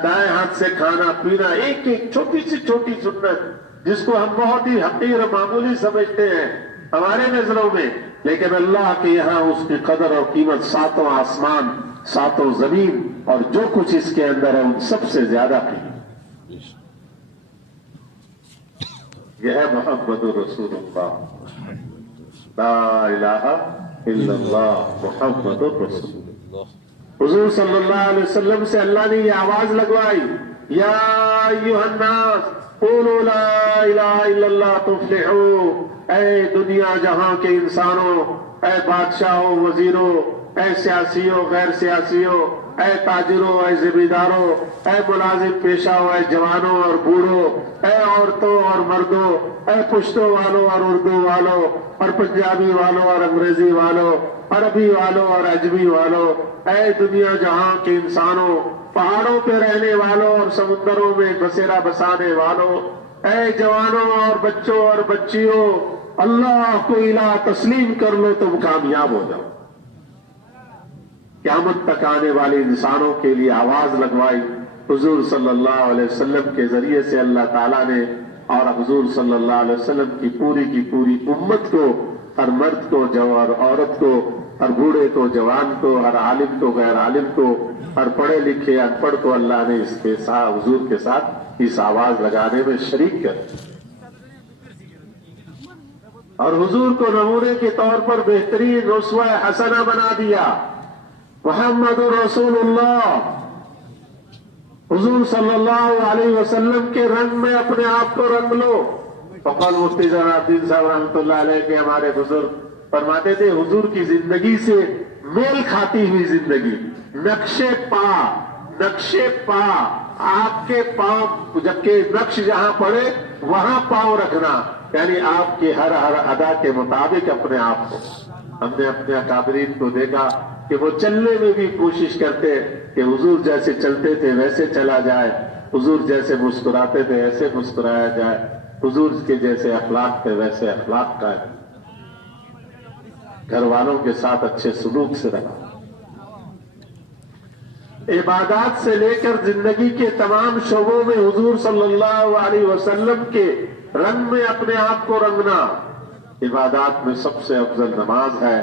دائیں ہاتھ سے کھانا پینا، ایک ایک چھوٹی سی چھوٹی سنت جس کو ہم بہت ہی حقیر معمولی سمجھتے ہیں ہمارے نظروں میں، لیکن اللہ کے یہاں اس کی قدر اور قیمت 7 آسمان 7 زمین اور جو کچھ اس کے اندر ہے ان سب سے زیادہ قیمت۔ یہ ہے محمد رسول اللہ، لا الہ الا اللہ محمد رسول اللہ۔ حضور صلی اللہ علیہ وسلم سے اللہ نے یہ آواز لگوائی، یا ایھا الناس قولوا لا الہ الا اللہ تفلحوا، اے دنیا جہاں کے انسانوں، اے بادشاہوں، وزیروں، اے سیاسیوں، غیر سیاسیوں، اے تاجروں، اے زمینداروں، اے ملازم پیشہ، اے جوانوں اور بوڑھوں، اے عورتوں اور مردوں، اے پشتو والوں اور اردو والوں اور پنجابی والوں اور انگریزی والوں، عربی والوں اور عجمی والوں، اے دنیا جہاں کے انسانوں، پہاڑوں پہ رہنے والوں اور سمندروں میں بسیرا بسانے والوں، اے جوانوں اور بچوں اور بچیوں، اللہ کو الہ تسلیم کر لو تم کامیاب ہو جاؤ۔ قیامت تک آنے والے انسانوں کے لیے آواز لگوائی حضور صلی اللہ علیہ وسلم کے ذریعے سے اللہ تعالیٰ نے، اور حضور صلی اللہ علیہ وسلم کی پوری امت کو، ہر مرد کو، اور عورت کو، ہر بوڑھے کو، جوان کو، ہر عالم کو، غیر عالم کو، ہر پڑھے لکھے ان پڑھ کو اللہ نے اس کے ساتھ، حضور کے ساتھ اس آواز لگانے میں شریک کر۔ اور حضور کو نمونے کے طور پر بہترین اسوہ حسنہ بنا دیا. محمد رسول اللہ، حضور صلی اللہ علیہ وسلم کے رنگ میں اپنے آپ کو رنگ لو. فقال مفتی جناب الدین صاحب رحمۃ اللہ علیہ کے ہمارے بزرگ فرماتے تھے حضور کی زندگی سے میل کھاتی ہوئی زندگی، نقشے پا آپ کے پاؤں، جبکہ نقش جہاں پڑے وہاں پاؤں رکھنا، یعنی آپ کی ہر ادا کے مطابق اپنے آپ کو. ہم نے اپنے اکابرین کو دیکھا کہ وہ چلنے میں بھی کوشش کرتے کہ حضور جیسے چلتے تھے ویسے چلا جائے، حضور جیسے مسکراتے تھے ایسے مسکرایا جائے، حضور کے جیسے اخلاق تھے ویسے اخلاق کا ہے. گھر والوں کے ساتھ اچھے سلوک سے رہا. عبادات سے لے کر زندگی کے تمام شعبوں میں حضور صلی اللہ علیہ وسلم کے رنگ میں اپنے آپ کو رنگنا. عبادات میں سب سے افضل نماز ہے.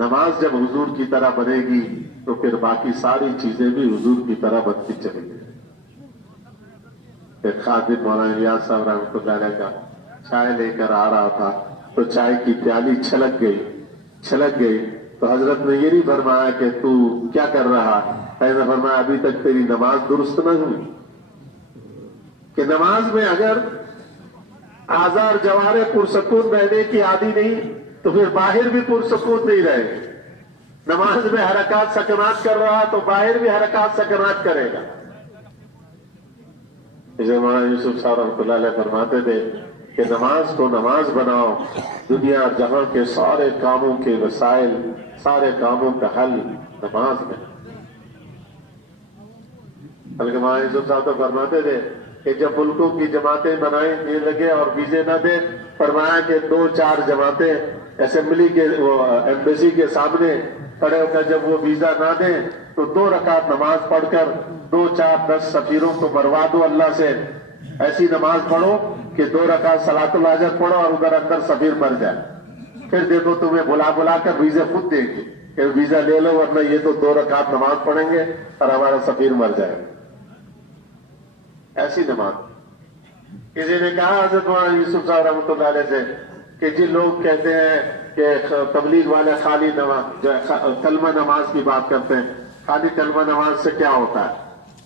نماز جب حضور کی طرح بنے گی تو پھر باقی ساری چیزیں بھی حضور کی طرح بنتی چلیں گی. ایک خادم مولانا الیاس صاحب رحمۃ اللہ علیہ کا چائے لے کر آ رہا تھا تو چائے کی پیالی چھلک گئی تو حضرت نے یہ نہیں فرمایا کہ تو کیا کر رہا ہے، نے فرمایا ابھی تک تیری نماز درست نہ ہوئی. کہ نماز میں اگر آزار جوارے پرسکون رہنے کی عادی نہیں تو پھر باہر بھی پرسکون نہیں رہے گا. نماز میں حرکات سکنات کر رہا تو باہر بھی حرکات سکنات کرے گا. اسے مولانا یوسف صاحب رحمۃ اللہ علیہ فرماتے تھے کہ نماز کو نماز بناؤ، دنیا جہاں کے سارے کاموں کے وسائل، سارے کاموں کا حل نماز میں. بلکہ مولانا یوسف صاحب تو فرماتے تھے کہ جب ملکوں کی جماعتیں بنانے لگے اور ویزے نہ دے، فرمایا کہ 2-4 جماعتیں اسمبلی کے ایمبیسی کے سامنے کھڑے ہو کر جب وہ ویزا نہ دیں تو 2 رکعت نماز پڑھ کر 2-4-10 سفیروں کو مروا دو اللہ سے. ایسی نماز پڑھو کہ 2 رکعت صلاۃ الحاجت پڑھو اور ادھر اندر سفیر مر جائے. پھر دیکھو تمہیں بلا کر ویزے خود دیں گے کہ ویزا لے لو ورنہ یہ تو 2 رکعت نماز پڑھیں گے اور ہمارا سفیر مر جائے. ایسی نماز. کسی نے کہا حضرت مولانا یوسف صاحب رحمۃ اللہ علیہ سے کہ جی لوگ کہتے ہیں کہ تبلیغ والے خالی نماز کلمہ نماز کی بات کرتے ہیں، خالی کلمہ نماز سے کیا ہوتا ہے،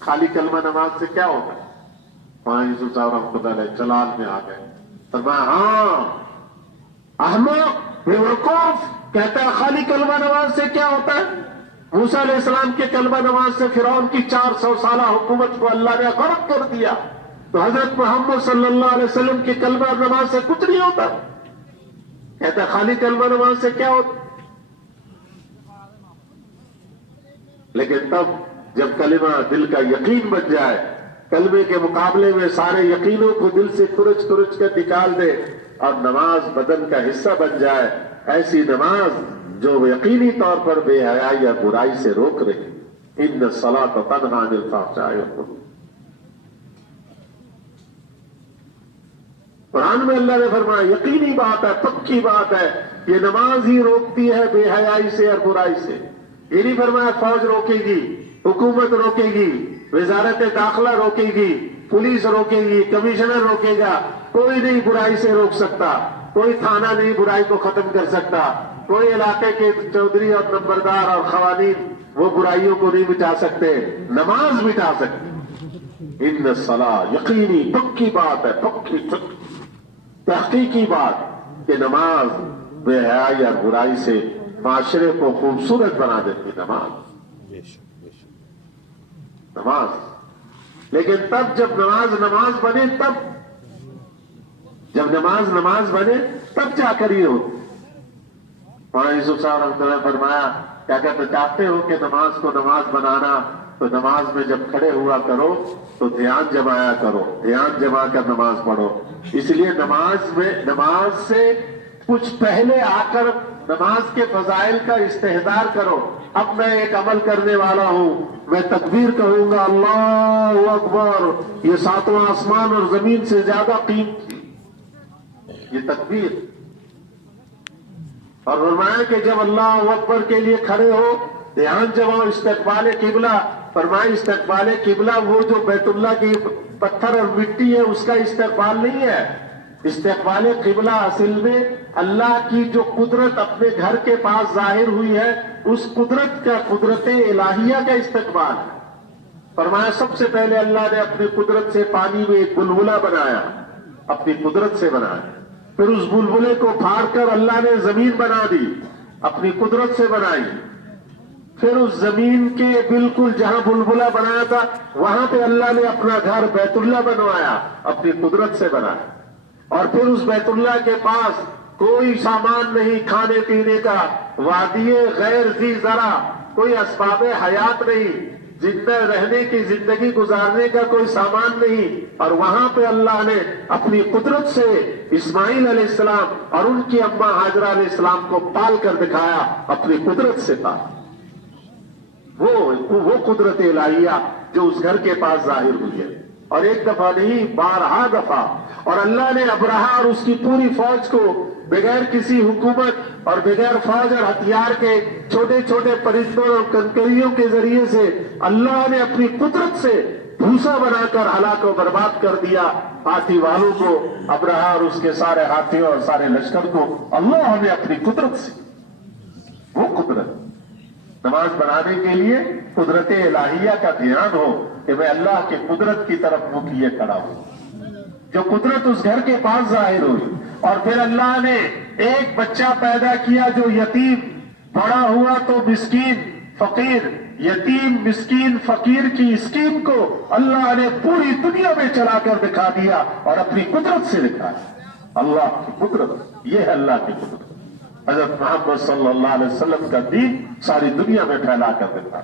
خالی کلمہ نماز سے کیا ہوتا ہے. مولانا یوسف صاحب رحمۃ اللہ علیہ چلال میں آ گئے. فرمایا ہاں احمق بیوقوف، کہتا ہے خالی کلمہ نماز سے کیا ہوتا ہے. موسیٰ علیہ السلام کے کلمہ نماز سے فرعون کی 400 سالہ حکومت کو اللہ نے غرق کر دیا. تو حضرت محمد صلی اللہ علیہ وسلم کی کلمہ نماز سے کچھ نہیں ہوتا. کہتا ہے خالی کلمہ نماز سے کیا ہوتا. لیکن تب جب کلمہ دل کا یقین بن جائے، کلمے کے مقابلے میں سارے یقینوں کو دل سے کھرچ کر نکال دے اور نماز بدن کا حصہ بن جائے، ایسی نماز جو یقینی طور پر بے حیائی یا برائی سے روک رہی. ان الصلاۃ تنہی عن الفحشاء والمنکر. قرآن میں اللہ نے فرمایا یقینی بات ہے، پکی بات ہے، یہ نماز ہی روکتی ہے بے حیائی سے اور برائی سے. یہ نہیں فرمایا فوج روکے گی، حکومت روکے گی، وزارت داخلہ روکے گی، پولیس روکے گی، کمشنر روکے گا. کوئی نہیں برائی سے روک سکتا، کوئی تھانہ نہیں برائی کو ختم کر سکتا، کوئی علاقے کے چودھری اور نمبردار اور قوانین وہ برائیوں کو نہیں مٹا سکتے، نماز مٹا سکتے. ان الصلاۃ یقینی پکی بات ہے، پکی تحقیقی بات کہ نماز بے حیائی اور برائی سے معاشرے کو خوبصورت بنا دیتی. نماز لیکن تب جب نماز بنے، تب جب نماز بنے تب جا کر یہ ہو. مولانا یوسف صاحب رحمۃ اللہ نے فرمایا کیا کہتے چاہتے ہو کہ نماز کو نماز بنانا تو نماز میں جب کھڑے ہوا کرو تو دھیان جمایا کرو، دھیان جما کر نماز پڑھو. اس لیے نماز سے کچھ پہلے آ کر نماز کے فضائل کا استحضار کرو. اب میں ایک عمل کرنے والا ہوں، میں تکبیر کہوں گا اللہ اکبر، یہ 7واں آسمان اور زمین سے زیادہ قیمتی یہ تکبیر. اور فرمایا کہ جب اللہ اکبر کے لیے کھڑے ہو دھیان جماؤ استقبال قبلہ. فرمایا استقبال قبلہ وہ جو بیت اللہ کی پتھر اور مٹی ہے اس کا استقبال نہیں ہے، استقبال قبلہ اصل میں اللہ کی جو قدرت اپنے گھر کے پاس ظاہر ہوئی ہے اس قدرت کا، قدرت الہیہ کا استقبال ہے۔ فرمایا سب سے پہلے اللہ نے اپنی قدرت سے پانی میں ایک بلبلہ بنایا، اپنی قدرت سے بنایا، پھر اس بلبلے کو پھاڑ کر اللہ نے زمین بنا دی، اپنی قدرت سے بنائی، پھر اس زمین کے بالکل جہاں بلبلہ بنایا تھا وہاں پہ اللہ نے اپنا گھر بیت اللہ بنوایا، اپنی قدرت سے بنایا، اور پھر اس بیت اللہ کے پاس کوئی سامان نہیں کھانے پینے کا، وادی غیر ذی زرع، کوئی اسباب حیات نہیں، زندہ رہنے کی زندگی گزارنے کا کوئی سامان نہیں، اور وہاں پہ اللہ نے اپنی قدرت سے اسماعیل علیہ السلام اور ان کی اماں ہاجرہ علیہ السلام کو پال کر دکھایا، اپنی قدرت سے پالا۔ وہ قدرت الہیہ جو اس گھر کے پاس ظاہر ہوئی ہے، اور ایک دفعہ نہیں بارہا دفعہ، اور اللہ نے ابرہہ اور اس کی پوری فوج کو بغیر کسی حکومت اور بغیر فوج اور ہتھیار کے چھوٹے چھوٹے پرندوں اور کنکریوں کے ذریعے سے اللہ نے اپنی قدرت سے بھوسا بنا کر ہلاک و برباد کر دیا۔ ہاتھی والوں کو، ابرہہ اور اس کے سارے ہاتھیوں اور سارے لشکر کو اللہ نے اپنی قدرت سے، وہ قدرت نماز بنانے کے لیے قدرت الہیہ کا دھیان ہو کہ میں اللہ کی قدرت کی طرف منہ کیے کھڑا ہوں، جو قدرت اس گھر کے پاس ظاہر ہوئی۔ اور پھر اللہ نے ایک بچہ پیدا کیا جو یتیم، بڑا ہوا تو مسکین فقیر، یتیم مسکین فقیر کی اسکیم کو اللہ نے پوری دنیا میں چلا کر دکھا دیا اور اپنی قدرت سے دکھایا۔ اللہ کی قدرت، یہ ہے اللہ کی قدرت۔ حضرت محمد صلی اللہ علیہ وسلم کا دین ساری دنیا میں پھیلا کر دکھا،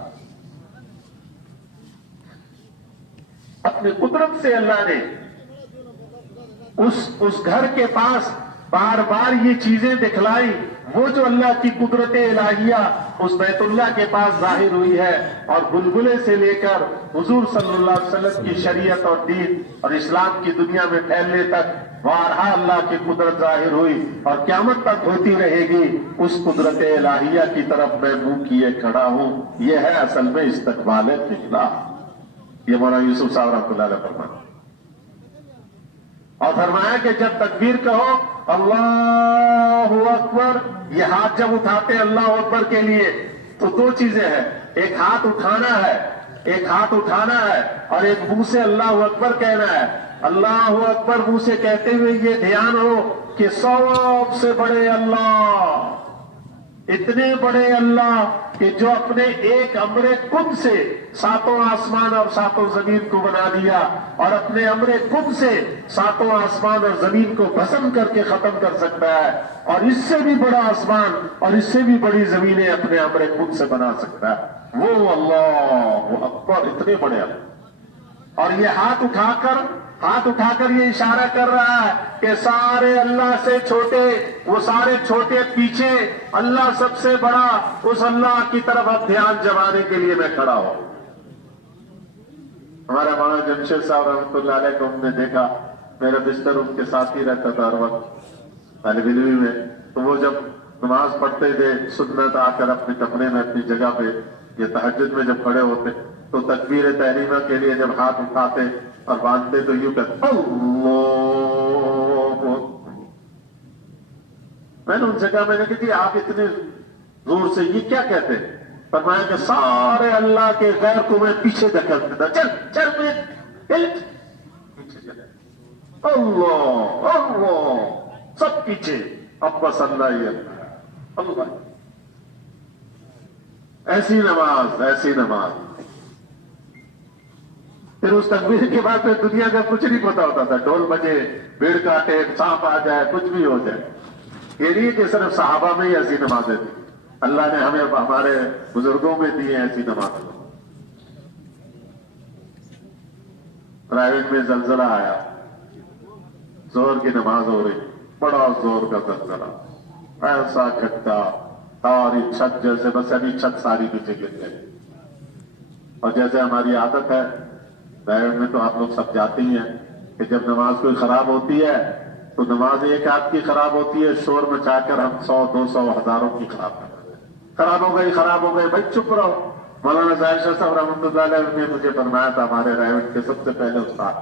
اپنی قدرت سے اللہ نے اس گھر کے پاس بار بار یہ چیزیں دکھلائی، وہ جو اللہ کی قدرت الہیہ اس بیت اللہ کے پاس ظاہر ہوئی ہے، اور بلبلے سے لے کر حضور صلی اللہ علیہ وسلم کی شریعت اور دین اور اسلام کی دنیا میں پھیلنے تک بارہا اللہ کی قدرت ظاہر ہوئی اور قیامت تک ہوتی رہے گی۔ اس قدرت الہیہ کی طرف میں منہ کیے کھڑا ہوں، یہ ہے اصل میں استقبال قبلہ۔ یہ مولانا یوسف صاحب رحمۃ اللہ علیہ فرمایا، اور فرمایا کہ جب تکبیر کہو اللہ اکبر، یہ ہاتھ جب اٹھاتے اللہ اکبر کے لیے تو دو چیزیں ہیں، ایک ہاتھ اٹھانا ہے، ایک ہاتھ اٹھانا ہے، اور ایک منہ سے اللہ اکبر کہنا ہے۔ اللہ اکبر منہ سے کہتے ہوئے یہ دھیان ہو کہ سب سے بڑے اللہ، اتنے بڑے اللہ کہ جو اپنے ایک امر کن سے ساتوں آسمان اور ساتوں زمین کو بنا دیا، اور اپنے امر کن سے ساتوں آسمان اور زمین کو بھسم کر کے ختم کر سکتا ہے، اور اس سے بھی بڑا آسمان اور اس سے بھی بڑی زمینیں اپنے امر کن سے بنا سکتا ہے، وہ اللہ اکبر، اتنے بڑے اللہ۔ اور یہ ہاتھ اٹھا کر یہ اشارہ کر رہا ہے کہ سارے اللہ سے چھوٹے، وہ سارے چھوٹے پیچھے، اللہ سب سے بڑا، اس اللہ کی طرف اب دھیان جمانے کے لیے میں کھڑا ہوں۔ ہمارا مولانا جمشید صاحب رحمۃ اللہ علیہ کو ہم نے دیکھا، میرا بستر ان کے ساتھ ہی رہتا تھا ہر وقت طالب علمی میں، تو وہ جب نماز پڑھتے تھے سنت آ کر اپنے کمرے میں اپنی جگہ پہ، یہ تہجد میں جب کھڑے ہوتے تو تکبیر تحریمہ کے لیے جب ہاتھ اٹھاتے اور باندھتے تو یوں کہتے اللہ۔ میں نے ان سے کہا، میں نے کہا جی آپ اتنے زور سے یہ کیا کہتے؟ فرمایا کہ سارے اللہ کے غیر کو میں پیچھے دھکیل دیتا، چل چل پیچھے چل، اللہ اللہ سب پیچھے، اب بس اللہ ہی اللہ اللہ۔ ایسی نماز، ایسی نماز۔ پھر اس تکبیر کے بعد پھر دنیا کا کچھ نہیں پتا ہوتا تھا، ڈھول بجے، بھیڑ کاٹے، سانپ آ جائے، کچھ بھی ہو جائے۔ یہ نہیں کہ صرف صحابہ میں ہی ایسی نمازیں تھیں، اللہ نے ہمیں ہمارے بزرگوں میں دی ہیں ایسی نمازیں۔ رائٹ میں زلزلہ آیا، زور کی نماز ہو رہی، بڑا زور کا زلزلہ، ایسا جھٹکا، ساری چھت جیسے بس ابھی چھت ساری نیچے گر گئی۔ اور جیسے ہماری عادت ہے بیرون میں تو آپ لوگ سب جاتے ہی ہیں کہ جب نماز کوئی خراب ہوتی ہے تو نماز ایک آدھ کی خراب ہوتی ہے، شور مچا کر ہم 100 200 ہزاروں کی خراب کرتے ہیں۔ خراب ہو گئی بھائی چپ رہو۔ مولانا ظاہر شاہ صاحب رحمۃ اللہ علیہ نے مجھے فرمایا تھا، ہمارے رائٹ کے سب سے پہلے استاد،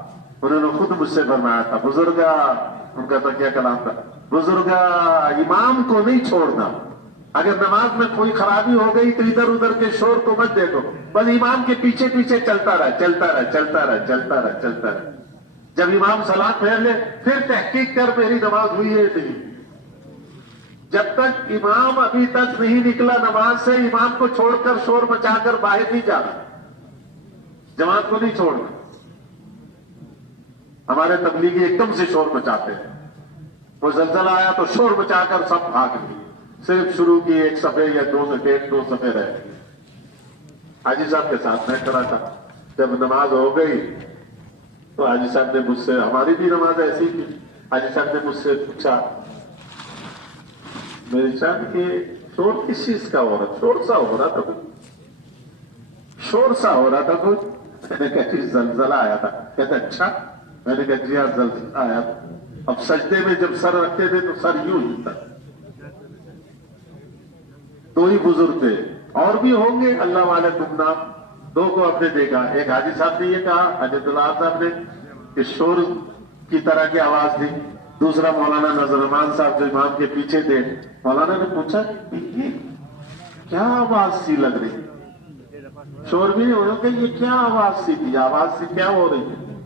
انہوں نے خود مجھ سے فرمایا تھا، بزرگا ان کا تکیہ کلام تھا. بزرگ امام کو نہیں چھوڑنا. اگر نماز میں کوئی خرابی ہو گئی تو ادھر ادھر کے شور کو مت دیکھو, بس امام کے پیچھے پیچھے چلتا رہا, چلتا رہا, چلتا رہا, چلتا رہا, چلتا رہا. جب امام سلام پھیر لے پھر تحقیق کر میری نماز ہوئی ہے نہیں. جب تک امام ابھی تک نہیں نکلا نماز سے, امام کو چھوڑ کر شور مچا کر باہر نہیں جانا, جماعت کو نہیں چھوڑنا. ہمارے تبلیغی ایک دم سے شور مچاتے ہیں. وہ زلزلہ آیا تو شور مچا کر سب بھاگ گئے, صرف شروع کی ایک صفحے یا دو صفحے رہے. حاجی صاحب کے ساتھ میں کھڑا تھا. جب نماز ہو گئی تو حاجی صاحب نے مجھ سے, ہماری بھی نماز ایسی تھی, حاجی صاحب نے مجھ سے پوچھا, میری چاند کہ شور کس چیز کا ہو رہا, شور سا ہو رہا تھا کچھ, شور سا ہو رہا تھا کچھ. میں نے کہا جی زلزلہ آیا تھا. کہتے اچھا. میں نے کہا جی ہاں زلزلہ آیا تھا. اب سجدے میں جب سر رکھتے تھے تو سر یوں ہی تھا. دو ہی بزرگ تھے, اور بھی ہوں گے اللہ والے تم نام. دو کو ہم نے دیکھا, ایک حاجی صاحب نے یہ کہا, حضرت اللہ صاحب نے, کہ شور کی طرح کی آواز دی. دوسرا مولانا نذر رحمان صاحب جو امام کے پیچھے تھے, مولانا نے پوچھا یہ کیا آواز سی لگ رہی, شور بھی نہیں ہو رہا, کہ یہ کیا آواز سی تھی, آواز سی کیا ہو رہی ہے.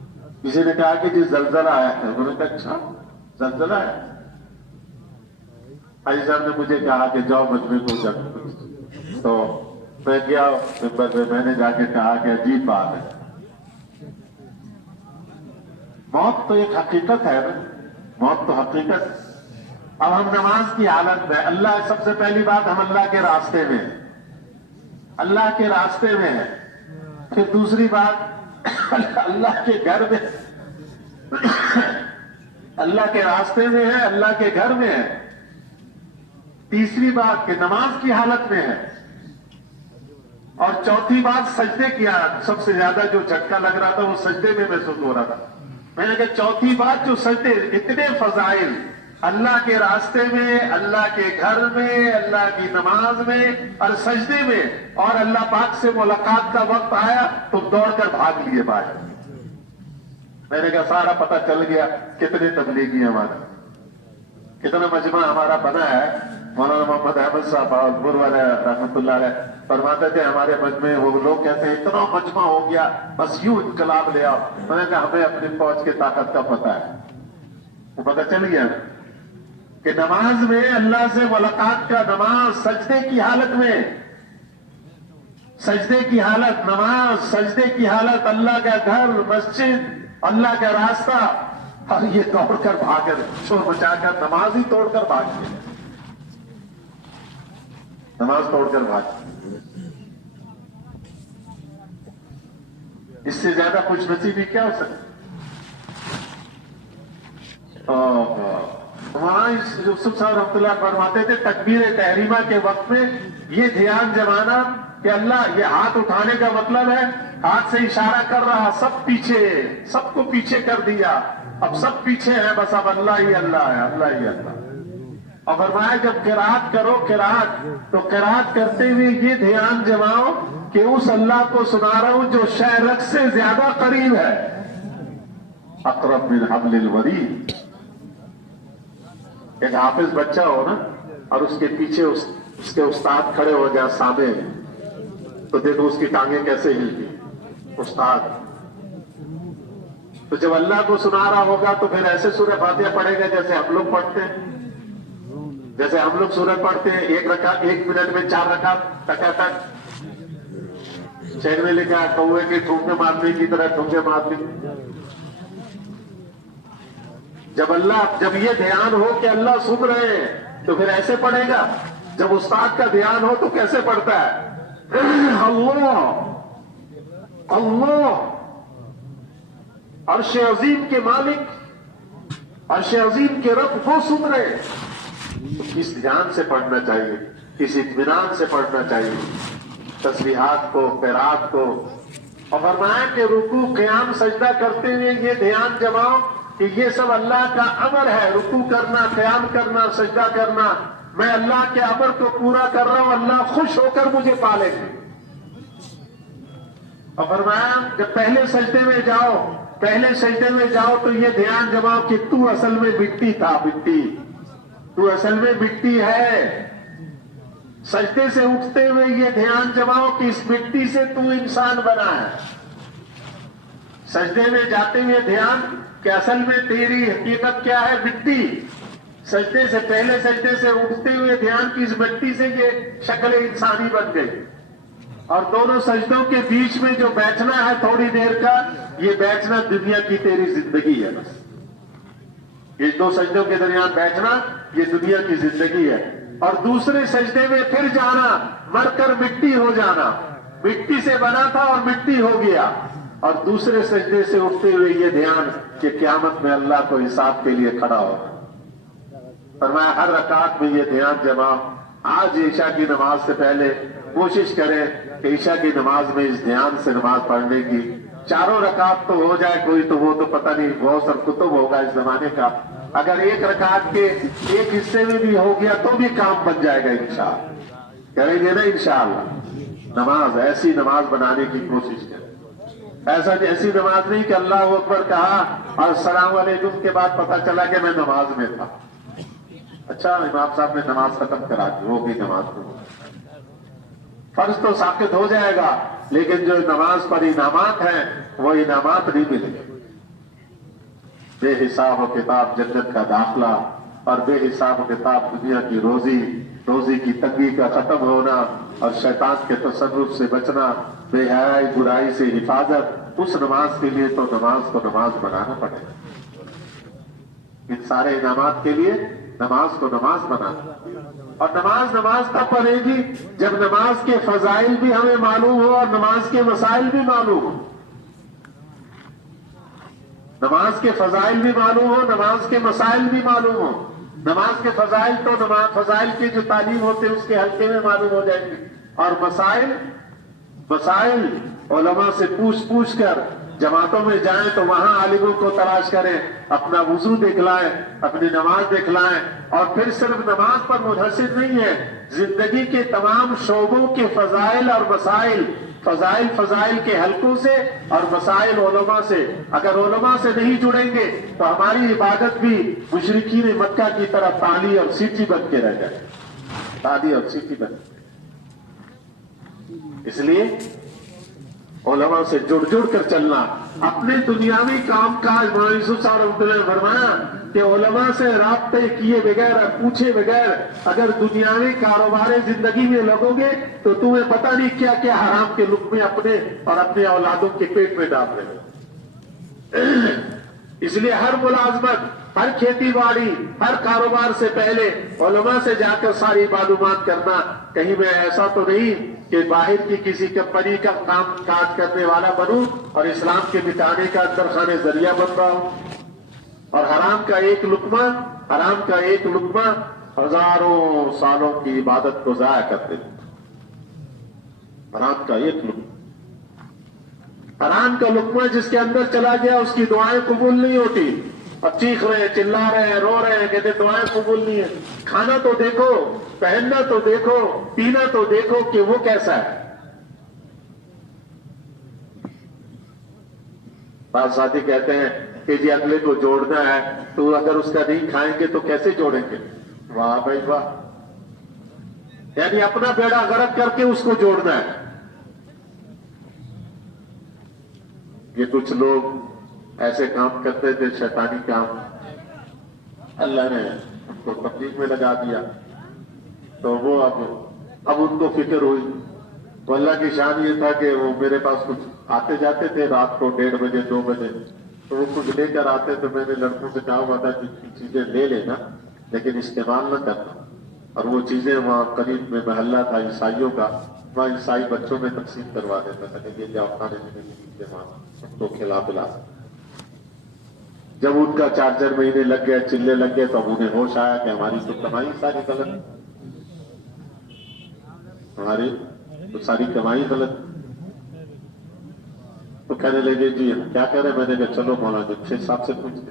کسی نے کہا کہ جی زلزلہ آیا ہے. انہوں نے کہا اچھا زلزلہ آیا. حاجی صاحب نے مجھے کہا کہ جاؤ مجمع کو جا. تو میں گیا ممبر پہ, میں نے جا کے کہا کہ عجیب بات ہے, موت تو ایک حقیقت ہے نا, موت تو حقیقت. اب ہم نماز کی حالت میں, اللہ سب سے پہلی بات ہم اللہ کے راستے میں, اللہ کے راستے میں ہے. پھر دوسری بات اللہ کے گھر میں, اللہ کے راستے میں ہے, اللہ کے گھر میں ہے. تیسری بات کہ نماز کی حالت میں ہے. اور چوتھی بات سجدے کی حالت. سب سے زیادہ جو جھٹکا لگ رہا تھا وہ سجدے میں محسوس ہو رہا تھا. میں نے کہا چوتھی بات جو سجدے, اتنے فضائل اللہ کے راستے میں, اللہ کے گھر میں, اللہ کی نماز میں اور سجدے میں, اور اللہ پاک سے ملاقات کا وقت آیا تو دوڑ کر بھاگ لیے باہر. میں نے کہا سارا پتہ چل گیا کتنے تبلیغی ہمارا, کتنا مجمع ہمارا بنا ہے. مولانا محمد احمد صاحب پور والے رحمۃ اللہ علیہ فرماتے تھے ہمارے مجمع, وہ لوگ کہتے ہیں اتنا مجمع ہو گیا بس یوں انقلاب لے آؤ. میں نے کہا ہمیں اپنی فوج کی طاقت کا پتہ ہے. وہ پتہ چل گیا کہ نماز میں اللہ سے ملاقات کا, نماز سجدے کی حالت میں, سجدے کی حالت, نماز سجدے کی حالت, اللہ کا گھر, مسجد, اللہ کا راستہ, اور یہ دوڑ کر بھاگ, شور مچا کر نماز ہی توڑ کر بھاگ گئے, نماز توڑ کر بھاگ. اس سے زیادہ خوش نصیبی کیا ہو سکتی. وہاں یوسف صاحب رحمۃ اللہ فرماتے تھے تکبیر تحریمہ کے وقت میں یہ دھیان جمانا کہ اللہ, یہ ہاتھ اٹھانے کا مطلب ہے ہاتھ سے اشارہ کر رہا, سب پیچھے, سب کو پیچھے کر دیا, اب سب پیچھے ہیں, بس اب اللہ ہی اللہ ہے, اللہ ہی اللہ. اور فرمایا جب قرات کرو قرات, تو قرات کرتے ہوئے یہ دھیان جماؤ کہ اس اللہ کو سنا رہا ہوں جو شہرک سے زیادہ قریب ہے, اقرب من حبل الورید. ایک حافظ بچہ ہو نا, اور اس کے پیچھے اس کے استاد کھڑے ہو جائے سامنے, تو دیکھو اس کی ٹانگیں کیسے ہلتی. استاد تو جب اللہ کو سنا رہا ہوگا تو پھر ایسے سورہ فاتحہ پڑھے گا جیسے ہم لوگ پڑھتے ہیں, جیسے ہم لوگ سورت پڑھتے ہیں, ایک رکعت 1 منٹ میں 4 رکعت تک. شہر میں لکھا ہے کوے کے ٹھونکے مارنے کی طرح ٹھونکے مارنے. جب یہ دھیان ہو کہ اللہ سن رہے ہیں تو پھر ایسے پڑھے گا. جب استاد کا دھیان ہو تو کیسے پڑھتا ہے, اللہ اللہ, عرش عظیم کے مالک, عرش عظیم کے رب وہ سن رہے ہیں. اس دھیان سے پڑھنا چاہیے, اس اطمینان سے پڑھنا چاہیے تسبیحات کو, قرات کو. اور فرمایا کہ رکوع قیام سجدہ کرتے ہوئے یہ دھیان جماؤ کہ یہ سب اللہ کا امر ہے, رکوع کرنا, قیام کرنا, سجدہ کرنا, میں اللہ کے امر کو پورا کر رہا ہوں, اللہ خوش ہو کر مجھے پالے گا. اور فرمایا جب پہلے سجدے میں جاؤ پہلے سجدے میں جاؤ تو یہ دھیان جماؤ کہ تو اصل میں مٹی تھا، مٹی، تو اصل میں مٹی ہے۔ سجدے سے اٹھتے ہوئے یہ دھیان جماؤ کہ اس مٹی سے تو انسان بنا ہے۔ سجدے میں جاتے ہوئے دھیان کہ اصل میں تیری حقیقت کیا ہے، مٹی۔ سجدے سے پہلے سجدے سے اٹھتے ہوئے دھیان کی اس مٹی سے یہ شکل انسانی بن گئی۔ اور دونوں سجدوں کے بیچ میں جو بیٹھنا ہے تھوڑی دیر کا، یہ بیٹھنا دنیا کی تیری زندگی ہے بس۔ یہ دو سجدوں کے درمیان بیٹھنا یہ دنیا کی زندگی ہے۔ اور دوسرے سجدے میں پھر جانا، مر کر مٹی ہو جانا، مٹی سے بنا تھا اور مٹی ہو گیا۔ اور دوسرے سجدے سے اٹھتے ہوئے یہ دھیان کہ قیامت میں اللہ کو حساب کے لیے کھڑا ہوگا۔ فرمایا ہر رکعت میں یہ دھیان جماؤ۔ آج عشاء کی نماز سے پہلے کوشش کریں کہ عشاء کی نماز میں اس دھیان سے نماز پڑھنے کی، چاروں رکعت تو ہو جائے کوئی تو وہ تو پتہ نہیں، بہت سر کتب ہوگا اس زمانے کا، اگر ایک رکعت کے ایک حصے میں بھی ہو گیا تو بھی کام بن جائے گا انشاءاللہ۔ کریں گے نا انشاءاللہ؟ نماز ایسی نماز بنانے کی کوشش کریں، ایسی نماز نہیں کہ اللہ اکبر کہا اور السلام علیکم کے بعد پتہ چلا کہ میں نماز میں تھا۔ اچھا امام صاحب نے نماز ختم کرا دی، وہ بھی نماز کو فرض تو ساقط ہو جائے گا، لیکن جو نماز پر انعامات ہیں وہ انعامات نہیں ملیں گے۔ بے حساب و کتاب جنت کا داخلہ، اور بے حساب و کتاب دنیا کی روزی کی تنگی کا ختم ہونا، اور شیطان کے تصرف سے بچنا، بے حیائی برائی سے حفاظت، اس نماز کے لیے تو نماز کو نماز بنانا پڑے گا۔ ان سارے انعامات کے لیے نماز کو نماز بنانا، اور نماز تب پڑھے گی جب نماز کے فضائل بھی ہمیں معلوم ہو اور نماز کے مسائل بھی معلوم ہو۔ نماز کے فضائل بھی معلوم ہو، نماز کے مسائل بھی معلوم ہو۔ نماز کے فضائل تو فضائل کی جو تعلیم ہوتے اس کے حلقے میں معلوم ہو جائیں گے، اور مسائل علماء سے پوچھ کر جماعتوں میں جائیں تو وہاں عالموں کو تلاش کریں، اپنا وضو دکھلائیں، اپنی نماز دکھلائیں، اور پھر صرف نماز پر منحصر نہیں ہے، زندگی کے تمام شعبوں کے فضائل اور مسائل، فضائل کے حلقوں سے اور مسائل علماء سے۔ اگر علماء سے نہیں جڑیں گے تو ہماری عبادت بھی مشرکین مکہ کی طرح تالی اور سیٹی بن کے رہ جائے، تالی اور سیٹی بن کے۔ اس لیے علماء سے جڑ کر چلنا، اپنے دنیاوی کام کاج یوسف صاحب رحمۃ اللہ نے فرمایا کہ علماء سے رابطے کیے بغیر، پوچھے بغیر اگر دنیاوی کاروبار زندگی میں لگو گے تو تمہیں پتہ نہیں کیا کیا حرام کے لقمے اپنے اور اپنے اولادوں کے پیٹ میں ڈال رہے ہو۔ اس لیے ہر ملازمت، ہر کھیتی باڑی، ہر کاروبار سے پہلے علماء سے جا کر ساری معلومات کرنا۔ کہیں میں ایسا تو نہیں کہ باہر کی کسی کمپنی کا کام کاج کرنے والا بنوں اور اسلام کے مٹانے کا اندر خانے ذریعہ بن رہا ہوں، اور حرام کا ایک لقمہ ہزاروں سالوں کی عبادت کو ضائع کر دے۔ حرام کا ایک لقمہ، حرام کا لقمہ جس کے اندر چلا گیا اس کی دعائیں قبول نہیں ہوتی۔ اب چیخ رہے ہیں، چلا رہے ہیں، رو رہے ہیں، کہتے دعائیں قبول نہیں ہیں۔ کھانا تو دیکھو، پہننا تو دیکھو، پینا تو دیکھو کہ وہ کیسا ہے۔ بعض ساتھی کہتے ہیں کہ جی اگلے کو جوڑنا ہے تو اگر اس کا نہیں کھائیں گے تو کیسے جوڑیں گے؟ واہ بھائی واہ، یعنی اپنا بیڑا غرق کر کے اس کو جوڑنا ہے۔ یہ کچھ لوگ ایسے کام کرتے تھے، شیطانی کام، اللہ نے ان کو تبلیغ میں لگا دیا تو وہ اب ان کو فکر ہوئی۔ تو اللہ کی شان یہ تھا کہ وہ میرے پاس کچھ آتے جاتے تھے رات کو 1:30 بجے 2 بجے، تو وہ کچھ لے کر آتے تو میں نے لڑکوں سے کہا ہوا تھا کہ چیزیں لے لینا لیکن استعمال نہ کرنا۔ اور وہ چیزیں وہاں قریب میں محلہ تھا عیسائیوں کا، وہاں عیسائی بچوں میں تقسیم کروا دیتا تھا کہ یہ جاؤ کھانے پینے کے وہاں سب کو کھلا پلا۔ جب ان کا 4 مہینے لگ گئے، چلے لگ گئے، تو اب انہیں ہوش آیا کہ ہماری تو کمائی ساری غلط، ہماری تو ساری کمائی غلط۔ تو کہنے لگے جی کیا کہہ رہے ہیں؟ میں نے کہا چلو مولانا جمشید صاحب سے پوچھتے۔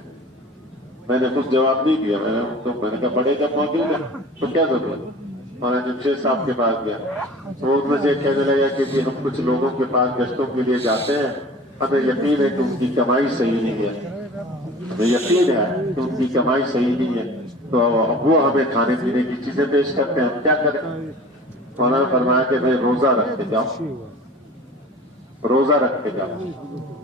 میں نے کچھ جواب نہیں دیا، میں نے کہا بڑے جب موجود ہیں تو کیا ضرورت؟ مولانا جمشید صاحب کے پاس گیا تو ان میں سے کہنے لگا کہ جی ہم کچھ لوگوں کے پاس گشتوں کے لیے جاتے ہیں ہمیں یقین ہے کہ ان کی کمائی صحیح نہیں ہے، ہمیں یقین ہے کہ ان کی کمائی صحیح نہیں ہے، تو وہ ہمیں کھانے پینے کی چیزیں پیش کرتے ہیں، ہم کیا کریں؟ مولانا نے فرمایا کہ بھائی روزہ رکھ کے جاؤ، روزہ رکھ کے جاؤ۔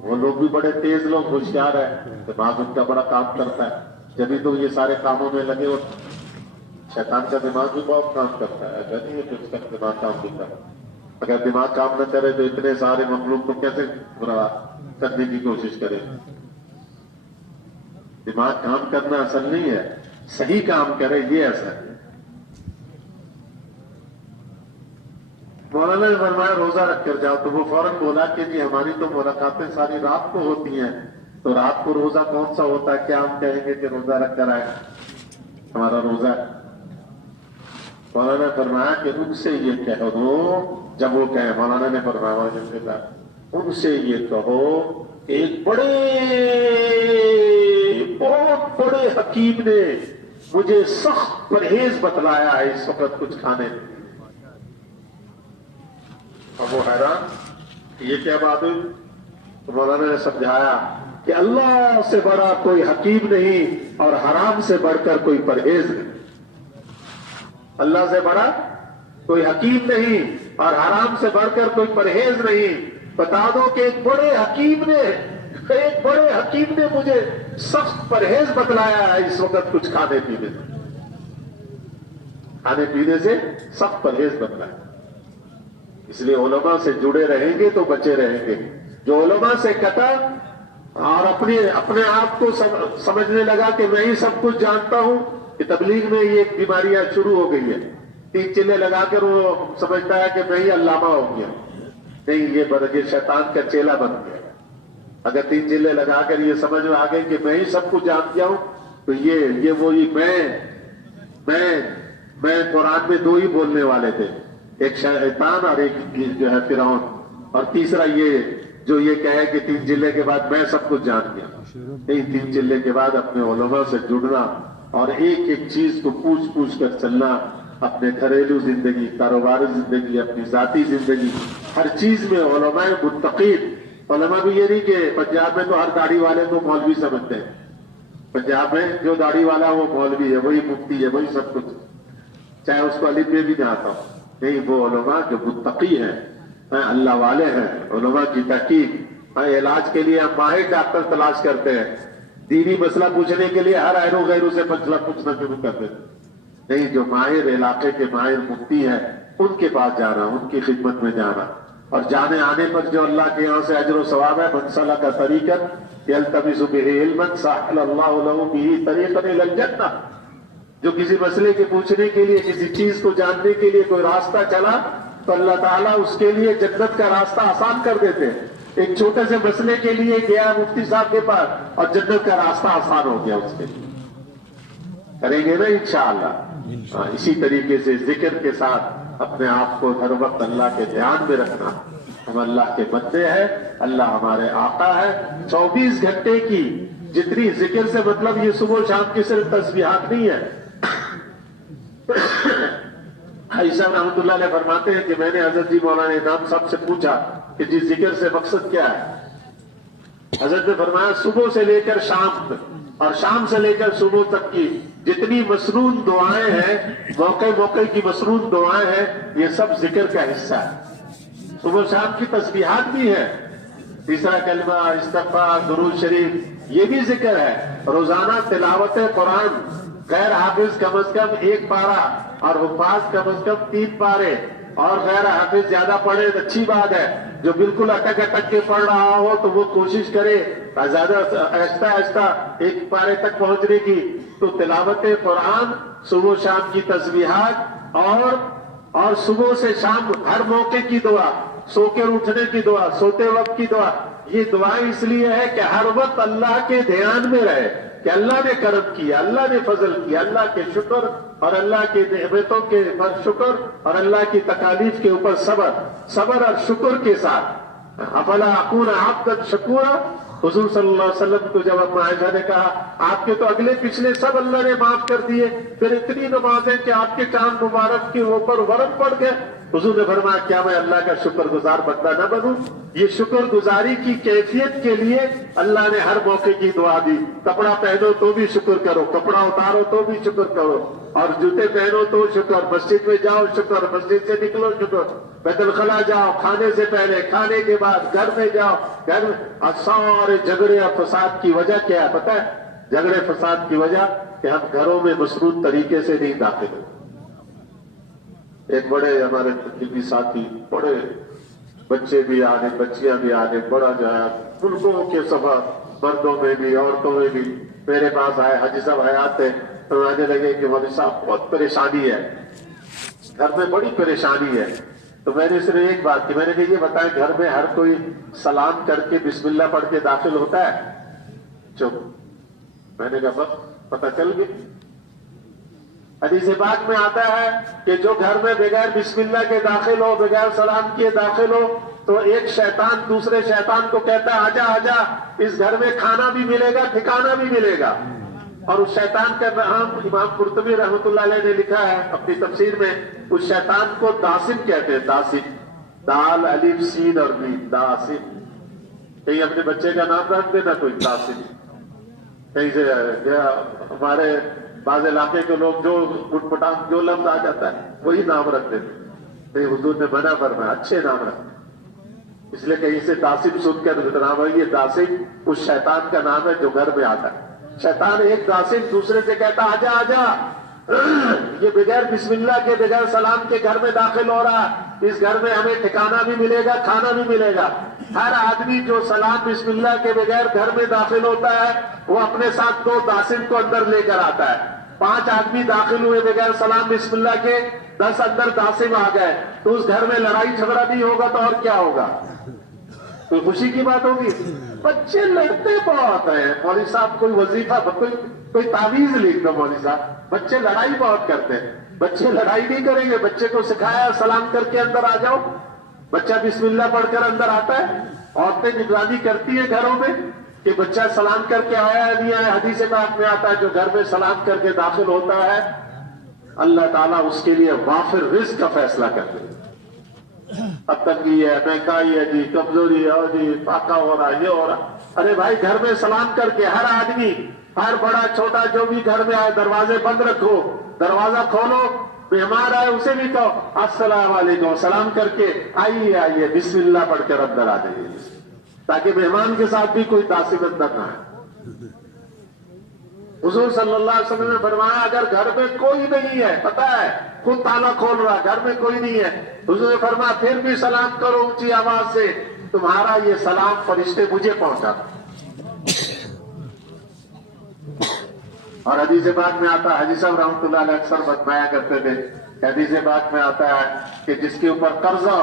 وہ لوگ بھی بڑے تیز لوگ، ہوشیار ہے، دماغ ان کا بڑا کام کرتا ہے، جبھی تو یہ سارے کاموں میں لگے ہوتے ہیں۔ شیطان کا دماغ بھی بہت کام کرتا ہے، ایسا نہیں ہے کہ اس کا دماغ کام نہیں کرتا۔ اگر دماغ کام نہ کرے تو اتنے سارے مخلوق کو کیسے برا کرنے کی کوشش کرے؟ دماغ کام کرنا اصل نہیں ہے، صحیح کام کرے یہ اصل ہے۔ مولانا نے فرمایا روزہ رکھ کر جاؤ، تو وہ فوراً بولا کہ جی ہماری تو ملاقاتیں ساری رات کو ہوتی ہیں، تو رات کو روزہ کون سا ہوتا ہے؟ کیا ہم کہیں گے کہ روزہ رکھ کر آئے ہمارا روزہ ہے؟ مولانا نے فرمایا کہ ان سے یہ کہہ دو، جب وہ کہیں، مولانا نے فرمایا ان سے یہ کہو کہ ایک بہت بڑے حکیم نے مجھے سخت پرہیز بتلایا ہے اس وقت کچھ کھانے میں۔ اب وہ حیران یہ کیا بات ہوئی؟ تو مولانا نے سمجھایا کہ اللہ سے بڑا کوئی حکیم نہیں اور حرام سے بڑھ کر کوئی پرہیز نہیں۔ اللہ سے بڑا کوئی حکیم نہیں اور حرام سے بڑھ کر کوئی پرہیز نہیں۔ بتا دو کہ ایک بڑے حکیم نے مجھے سخت پرہیز بتلایا ہے اس وقت کچھ کھانے پینے سے سخت پرہیز بتلایا۔ اس لیے علماء سے جڑے رہیں گے تو بچے رہیں گے۔ جو علماء سے کٹا اور اپنے آپ کو سمجھنے لگا کہ میں ہی سب کچھ جانتا ہوں، کہ تبلیغ میں یہ بیماریاں شروع ہو گئی ہے، 3 چلے لگا کر وہ سمجھتا ہے کہ میں ہی علامہ ہو گیا۔ نہیں، یہ شیطان کا چیلا بن گیا۔ اگر 3 چلے لگا کر یہ سمجھ میں آ گئی کہ میں ہی سب کچھ جان گیا ہوں، تو یہ وہی میں قرآن میں 2 ہی بولنے والے تھے، ایک شیطان اور ایک جو ہے فرعون، اور تیسرا یہ جو یہ کہے کہ 3 چلے کے بعد میں سب کچھ جان گیا۔ نہیں، 3 چلے کے بعد اپنے علماء سے جڑنا اور ایک ایک چیز کو پوچھ کر چلنا، اپنے گھریلو زندگی، کاروباری زندگی، اپنی ذاتی زندگی، ہر چیز میں علماء متقین۔ علماء بھی یہ نہیں کہ پنجاب میں تو ہر داڑھی والے کو مولوی سمجھتے ہیں، پنجاب میں جو داڑھی والا وہ مولوی ہے، وہی مفتی ہے، وہی سب کچھ، چاہے اس کو الف میں بھی نہ آتا ہو۔ نہیں، وہ علماء جو متقی ہیں، اللہ والے ہیں، علماء کی تحقیق، علاج کے لیے ہم ماہر ڈاکٹر تلاش کرتے ہیں، دینی مسئلہ پوچھنے کے لیے ہر ایرو غیرو سے مسئلہ پوچھنا شروع کر دیتے۔ نہیں، جو ماہر علاقے کے ماہر مفتی ہیں ان کے پاس جانا، ان کی خدمت میں جانا، اور جانے آنے پر جو اللہ کے یہاں سے اجر و ثواب ہے، من سلک طریقا یلتمس بہ علما سہل اللہ لہ بہ طریقا الی الجنہ۔ جو کسی مسئلے کے پوچھنے کے لیے، کسی چیز کو جاننے کے لیے کوئی راستہ چلا تو اللہ تعالیٰ اس کے لیے جنت کا راستہ آسان کر دیتے ہیں۔ ایک چھوٹے سے مسئلے کے لیے گیا مفتی صاحب کے پاس اور جنت کا راستہ آسان ہو گیا اس کے لیے۔ کریں گے نا انشاءاللہ۔ اسی طریقے سے ذکر کے ساتھ اپنے آپ کو ہر وقت اللہ کے دھیان میں رکھنا۔ ہم اللہ کے بندے ہیں، اللہ ہمارے آقا ہے۔ 24 گھنٹے کی جتنی ذکر سے مطلب یہ صبح و شام کی صرف تسبیحات نہیں ہے۔ عائشہ رحمۃ اللہ علیہ فرماتے ہیں کہ میں نے حضرت جی مولانا انعام صاحب سے پوچھا کہ جی ذکر سے مقصد کیا ہے؟ حضرت نے فرمایا صبح سے لے کر شام تک اور شام سے لے کر صبح تک کی جتنی مسنون دعائیں ہیں، موقع کی مسنون دعائیں ہیں، یہ سب ذکر کا حصہ ہے۔ صبح شام کی تسبیحات بھی ہے، تیسرا کلمہ، استغفار، درود شریف، یہ بھی ذکر ہے۔ روزانہ تلاوت قرآن، غیر حافظ کم از کم 1 پارہ اور حفاظ کم از کم 3 پارے، اور غیر حافظ زیادہ پڑھے تو اچھی بات ہے، جو بالکل اٹک کے پڑھ رہا ہو تو وہ کوشش کرے زیادہ آہستہ 1 پارے تک پہنچنے کی۔ تو تلاوت قرآن، صبح و شام کی تسبیحات، اور صبح سے شام ہر موقع کی دعا، سو کر اٹھنے کی دعا، سوتے وقت کی دعا، یہ دعائیں اس لیے ہے کہ ہر وقت اللہ کے دھیان میں رہے کہ اللہ نے کرم کیا، اللہ نے فضل کیا، اللہ کے شکر اور اللہ کی نعمتوں کے شکر اور اللہ کی تکالیف کے اوپر صبر اور شکر کے ساتھ۔ افلا اکون عبدا شکورا، حضور صلی اللہ علیہ وسلم کو جب عائشہ نے کہا آپ کے تو اگلے پچھلے سب اللہ نے معاف کر دیے، پھر اتنی نمازیں کہ آپ کے چاند مبارک کے اوپر ورم پڑ گئے، حضور نے فرمایا کیا میں اللہ کا شکر گزار بندہ نہ بنوں؟ یہ شکر گزاری کی کیفیت کے لیے اللہ نے ہر موقع کی دعا دی. کپڑا پہنو تو بھی شکر کرو, کپڑا اتارو تو بھی شکر کرو, اور جوتے پہنو تو شکر, مسجد میں جاؤ شکر, مسجد سے نکلو شکر, بیت الخلا جاؤ کھانے سے پہلے, کھانے کے بعد گھر میں جاؤ, گھر میں. اور سارے جھگڑے اور فساد کی وجہ کیا ہے پتہ ہے؟ جھگڑے فساد کی وجہ کہ ہم گھروں میں مشروط طریقے سے نہیں داخل ہوتے. ایک بڑے ہمارے طبی ساتھی, بڑے بچے بھی آنے بچیاں بھی آنے, بڑا جو ہے ملکوں کے سفر, مردوں میں بھی عورتوں میں بھی میرے پاس آئے. حاجی صاحب حیات ہے تو آنے لگے کہ مولوی صاحب بہت پریشانی ہے, گھر میں بڑی پریشانی ہے. تو میں نے صرف ایک بات کی, میں نے کہا یہ بتائیں گھر میں ہر کوئی سلام کر کے بسم اللہ پڑھ کے داخل ہوتا ہے؟ چپ. میں نے کہا بس پتہ چل گیا. حدیث پاک میں آتا ہے کہ جو گھر میں بغیر بسم اللہ کے داخل ہو, بغیر سلام کیے داخل ہو, تو ایک شیطان دوسرے شیطان کو کہتا ہے آجا آجا, اس گھر میں کھانا بھی ملے گا ٹھکانہ بھی ملے گا. اور اس شیطان کا نام امام قرطبی رحمۃ اللہ علیہ نے لکھا ہے اپنی تفسیر میں, اس شیطان کو داسم کہتے ہیں. داسم, دال الف سین اور میم, داسم. کہیں اپنے بچے کا نام رکھ دینا کوئی داسم. کہیں سے ہمارے بعض علاقے کے لوگ جو اٹھ پٹانگ جو لفظ آ جاتا ہے وہی نام رکھ دیتے. حضور نے منع فرمایا اچھے نام رکھتے, اس لیے کہیں سے داسم سن کر نام ہے. یہ داسم اس شیطان کا نام ہے جو گھر میں آتا ہے. شیطان ایک داسم دوسرے سے کہتا آجا آجا, یہ بغیر بسم اللہ کے بغیر سلام کے گھر میں داخل ہو رہا, اس گھر میں ہمیں ٹھکانہ بھی ملے گا کھانا بھی ملے گا. ہر آدمی جو سلام بسم اللہ کے بغیر گھر میں داخل ہوتا ہے وہ اپنے ساتھ 2 داسم کو اندر لے کر آتا ہے. 5 آدمی داخل ہوئے بغیر سلام بسم اللہ کے, 10 اندر داسم آ گئے, تو اس گھر میں لڑائی جھگڑا نہیں ہوگا تو اور کیا ہوگا؟ کوئی خوشی کی بات ہوگی؟ بچے لڑتے بہت ہیں مولوی صاحب, کوئی وظیفہ کوئی تعویذ لکھ دو مولوی صاحب. بچے لڑائی بہت کرتے ہیں. بچے لڑائی نہیں کریں گے, بچے کو سکھایا سلام کر کے اندر آ جاؤ, بچہ بسم اللہ پڑھ کر اندر آتا ہے. عورتیں نگرانی کرتی ہیں گھروں میں کہ بچہ سلام کر کے آیا ہے نہیں آیا. حدیث پاک میں آتا ہے جو گھر میں سلام کر کے داخل ہوتا ہے اللہ تعالیٰ اس کے لیے وافر رزق کا فیصلہ کرتے ہیں. اب تنگی ہے, مہنگائی ہے جی, کمزوری ہے جی, فاقہ ہو رہا ہے, یہ ہو رہا. ارے بھائی گھر میں سلام کر کے ہر آدمی, ہر بڑا چھوٹا جو بھی گھر میں آئے دروازے بند رکھو, دروازہ کھولو, مہمان آئے اسے بھی کہو السلام علیکم, سلام کر کے آئیے آئیے بسم اللہ پڑھ کر اندر آ جائیے, تاکہ مہمان کے ساتھ بھی کوئی داسم اندر نہ ہے. حضور صلی اللہ علیہ وسلم نے فرمایا اگر گھر میں کوئی نہیں ہے, پتہ ہے خود تالا کھول رہا, گھر میں کوئی نہیں ہے, حضور نے فرمایا پھر بھی سلام کرو اونچی آواز سے, تمہارا یہ سلام فرشتے مجھے پہنچا. اور حدیث پاک میں آتا ہے, حاجی صاحب رحمۃ اللہ علیہ اکثر بتایا کرتے تھے, حدیث پاک میں آتا ہے کہ جس کے اوپر قرضہ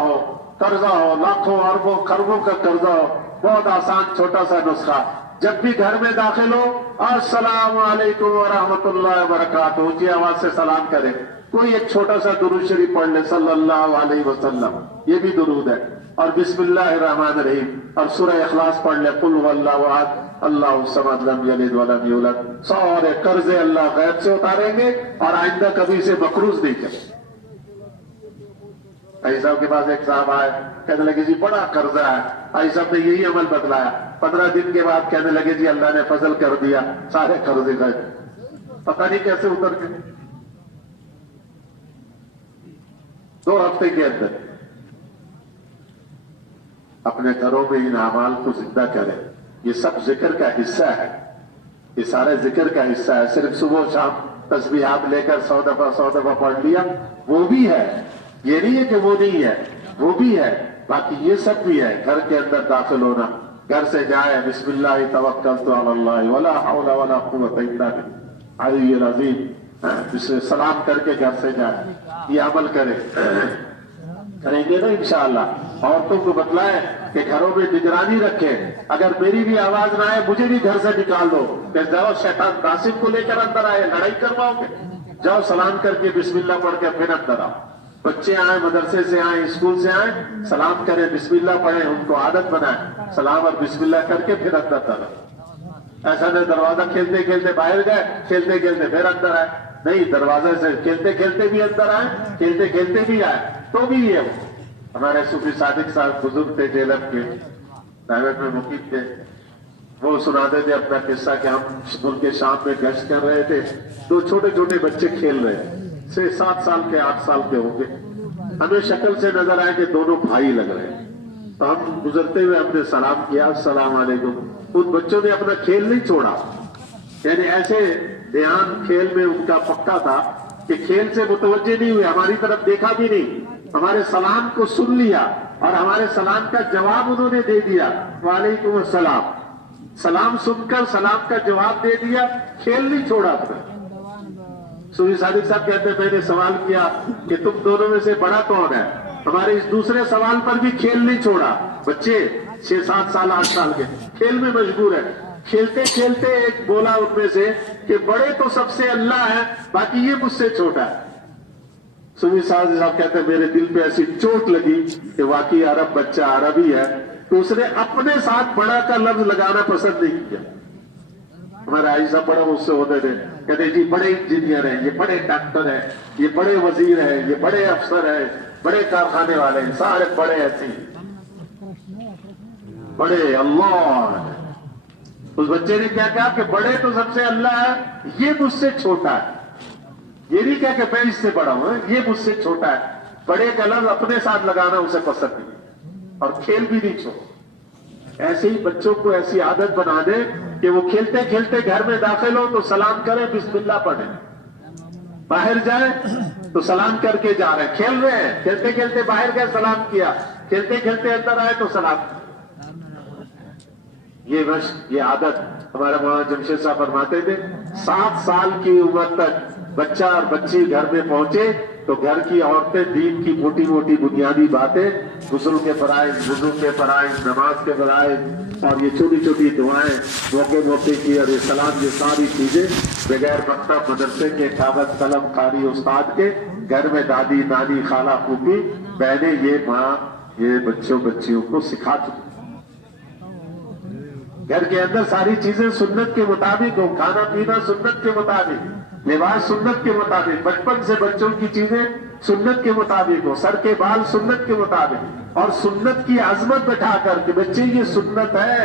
ہو لاکھوں اربوں خربوں کا قرضہ ہو, بہت آسان چھوٹا سا نسخہ, جب بھی گھر میں داخل ہو السلام علیکم ورحمۃ اللہ وبرکاتہ اونچی آواز سے سلام کرے. کوئی ایک چھوٹا سا درود شریف پڑھ لے صلی اللہ علیہ وسلم, یہ بھی درود ہے. اور بسم اللہ الرحمن الرحیم اور سورہ اخلاص پڑھ لے, قل هو اللہ احد اللہ الصمد لم یلد ولم یولد. سارے قرضے اللہ غیب سے اتاریں گے اور آئندہ کبھی سے مقروض نہیں کریں. حاجی صاحب کے پاس ایک صاحب آئے, کہنے لگے جی بڑا قرضہ ہے. حاجی صاحب نے یہی عمل بتلایا. 15 دن کے بعد کہنے لگے جی اللہ نے فضل کر دیا, سارے قرضے گئے. پتہ نہیں کیسے اتر گئے. 2 ہفتے کے اندر اپنے گھروں میں ان اعمال کو زندہ کریں. یہ سب ذکر کا حصہ ہے, یہ سارے ذکر کا حصہ ہے. صرف صبح و شام تسبیحات لے کر 100 دفعہ پڑھ لیا وہ بھی ہے, یہ نہیں ہے کہ وہ نہیں ہے, وہ بھی ہے. باقی یہ سب بھی ہے. گھر کے اندر داخل ہونا, گھر سے جائے بسم اللہ توکلت علی اللہ ولا حول ولا قوت الا باللہ العلی العظیم, سلام کر کے گھر سے جائے. یہ عمل کریں گے نا انشاءاللہ. عورتوں کو بتلائیں کہ گھروں میں نگرانی رکھیں. اگر میری بھی آواز نہ آئے مجھے بھی گھر سے نکال دو کہ جاؤ شیطان داسم کو لے کر اندر آئے, لڑائی کرواؤ گے, جاؤ سلام کر کے بسم اللہ پڑھ کے پھر اندر آؤ. بچے آئیں, مدرسے سے آئیں, اسکول سے آئیں, سلام کریں, بسم اللہ پڑھیں, ان کو عادت بنائیں سلام اور بسم اللہ کر کے پھر اندر آئیں. ایسا نہیں دروازہ کھیلتے کھیلتے باہر گئے, کھیلتے کھیلتے پھر اندر آئے. نہیں, دروازے سے کھیلتے کھیلتے بھی اندر آئے, کھیلتے کھیلتے بھی آئے. تو بھی یہ ہمارے صوفی صادق صاحب بزرگ تھے جیلم کے پرائیویٹ میں مقیم تھے، وہ سناتے تھے اپنا قصہ کہ ہم ملک شام میں گشت کر رہے تھے، دو چھوٹے چھوٹے بچے کھیل رہے ہیں، 6-7 سال کے 8 سال کے ہوں گے، ہمیں شکل سے نظر آئے کہ دونوں بھائی لگ رہے ہیں، تو ہم گزرتے ہوئے ہم نے سلام کیا، السلام علیکم۔ ان بچوں نے اپنا کھیل نہیں چھوڑا، یعنی ایسے دھیان کھیل میں ان کا پکا تھا کہ کھیل سے متوجہ نہیں ہوئے، ہماری طرف دیکھا بھی نہیں، ہمارے سلام کو سن لیا اور ہمارے سلام کا جواب انہوں نے دے دیا، وعلیکم السلام، سلام سن کر سلام کا جواب دے دیا، کھیل نہیں چھوڑا اپنا۔ صوفی صادق صاحب کہتے ہیں میں نے سوال کیا کہ تم دونوں میں سے بڑا کون ہے، ہمارے اس دوسرے سوال پر بھی کھیل نہیں چھوڑا، بچے 6-7 سال 8 سال کے کھیل میں مشغول ہے، کھیلتے کھیلتے ایک بولا ان میں سے کہ بڑے تو سب سے اللہ ہے، باقی یہ مجھ سے چھوٹا ہے۔ صوفی صاحب کہتے ہیں میرے دل پہ ایسی چوٹ لگی کہ واقعی عرب بچہ عربی ہے، تو اس نے اپنے ساتھ بڑا کا لفظ لگانا پسند نہیں کیا۔ ہمارا ایسا بڑا مجھ سے ہوتے تھے، کہتے جی بڑے انجینئر ہیں، یہ بڑے ڈاکٹر ہیں، یہ بڑے وزیر ہیں، یہ بڑے افسر ہیں، بڑے کارخانے والے ہیں، سارے بڑے ایسے بڑے اللہ۔ اس بچے نے کیا کہا کہ بڑے تو سب سے اللہ ہے، یہ مجھ سے چھوٹا ہے، یہ نہیں کہا کہ میں اس سے بڑا ہوں، یہ مجھ سے چھوٹا ہے۔ بڑے کا لفظ اپنے ساتھ لگانا اسے پسند نہیں، اور کھیل بھی نہیں چھوڑ۔ ایسے ہی بچوں کو ایسی عادت بنا دے کہ وہ کھیلتے کھیلتے گھر میں داخل ہو تو سلام کرے، بسم اللہ پڑھے، باہر جائے تو سلام کر کے جا رہے ہیں، کھیل رہے ہیں، کھیلتے کھیلتے باہر گئے سلام کیا، کھیلتے کھیلتے اندر آئے تو سلام۔ یہ مشق، یہ عادت ہمارے مولانا جمشید صاحب فرماتے تھے 7 سال کی عمر تک بچہ اور بچی گھر میں پہنچے تو گھر کی عورتیں دین کی موٹی موٹی بنیادی باتیں، غسل کے فرائض، وضو کے فرائض، نماز کے فرائض اور یہ چھوٹی چھوٹی دعائیں موقع موقع کی اور یہ سلام، یہ ساری چیزیں بغیر مکتب مدرسے کے، کاغذ قلم قاری استاد کے، گھر میں دادی نانی خالہ پھوپھی بہنیں، یہ ماں یہ بچوں بچیوں کو سکھا چکی۔ گھر کے اندر ساری چیزیں سنت کے مطابق ہو، کھانا پینا سنت کے مطابق، لباس سنت کے مطابق، بچپن سے بچوں کی چیزیں سنت کے مطابق ہو، سر کے بال سنت کے مطابق، اور سنت کی عظمت بٹھا کر کہ بچے یہ سنت ہے،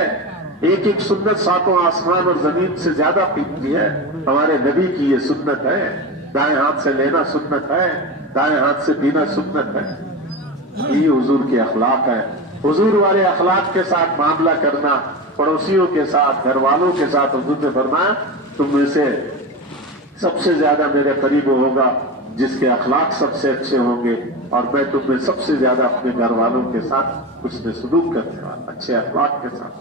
ایک ایک سنت 7 آسمان اور زمین سے زیادہ قیمتی ہے، ہمارے نبی کی یہ سنت ہے، دائیں ہاتھ سے لینا سنت ہے، دائیں ہاتھ سے پینا سنت ہے۔ یہ حضور کے اخلاق ہے، حضور والے اخلاق کے ساتھ معاملہ کرنا، پڑوسیوں کے ساتھ، گھر والوں کے ساتھ۔ حضور نے فرمایا تم میں سے سب سے زیادہ میرے قریب ہوگا جس کے اخلاق سب سے اچھے ہوں گے، اور میں تم میں سب سے زیادہ اپنے گھر والوں کے ساتھ حسن سلوک کرنے والا، اچھے اخلاق کے ساتھ،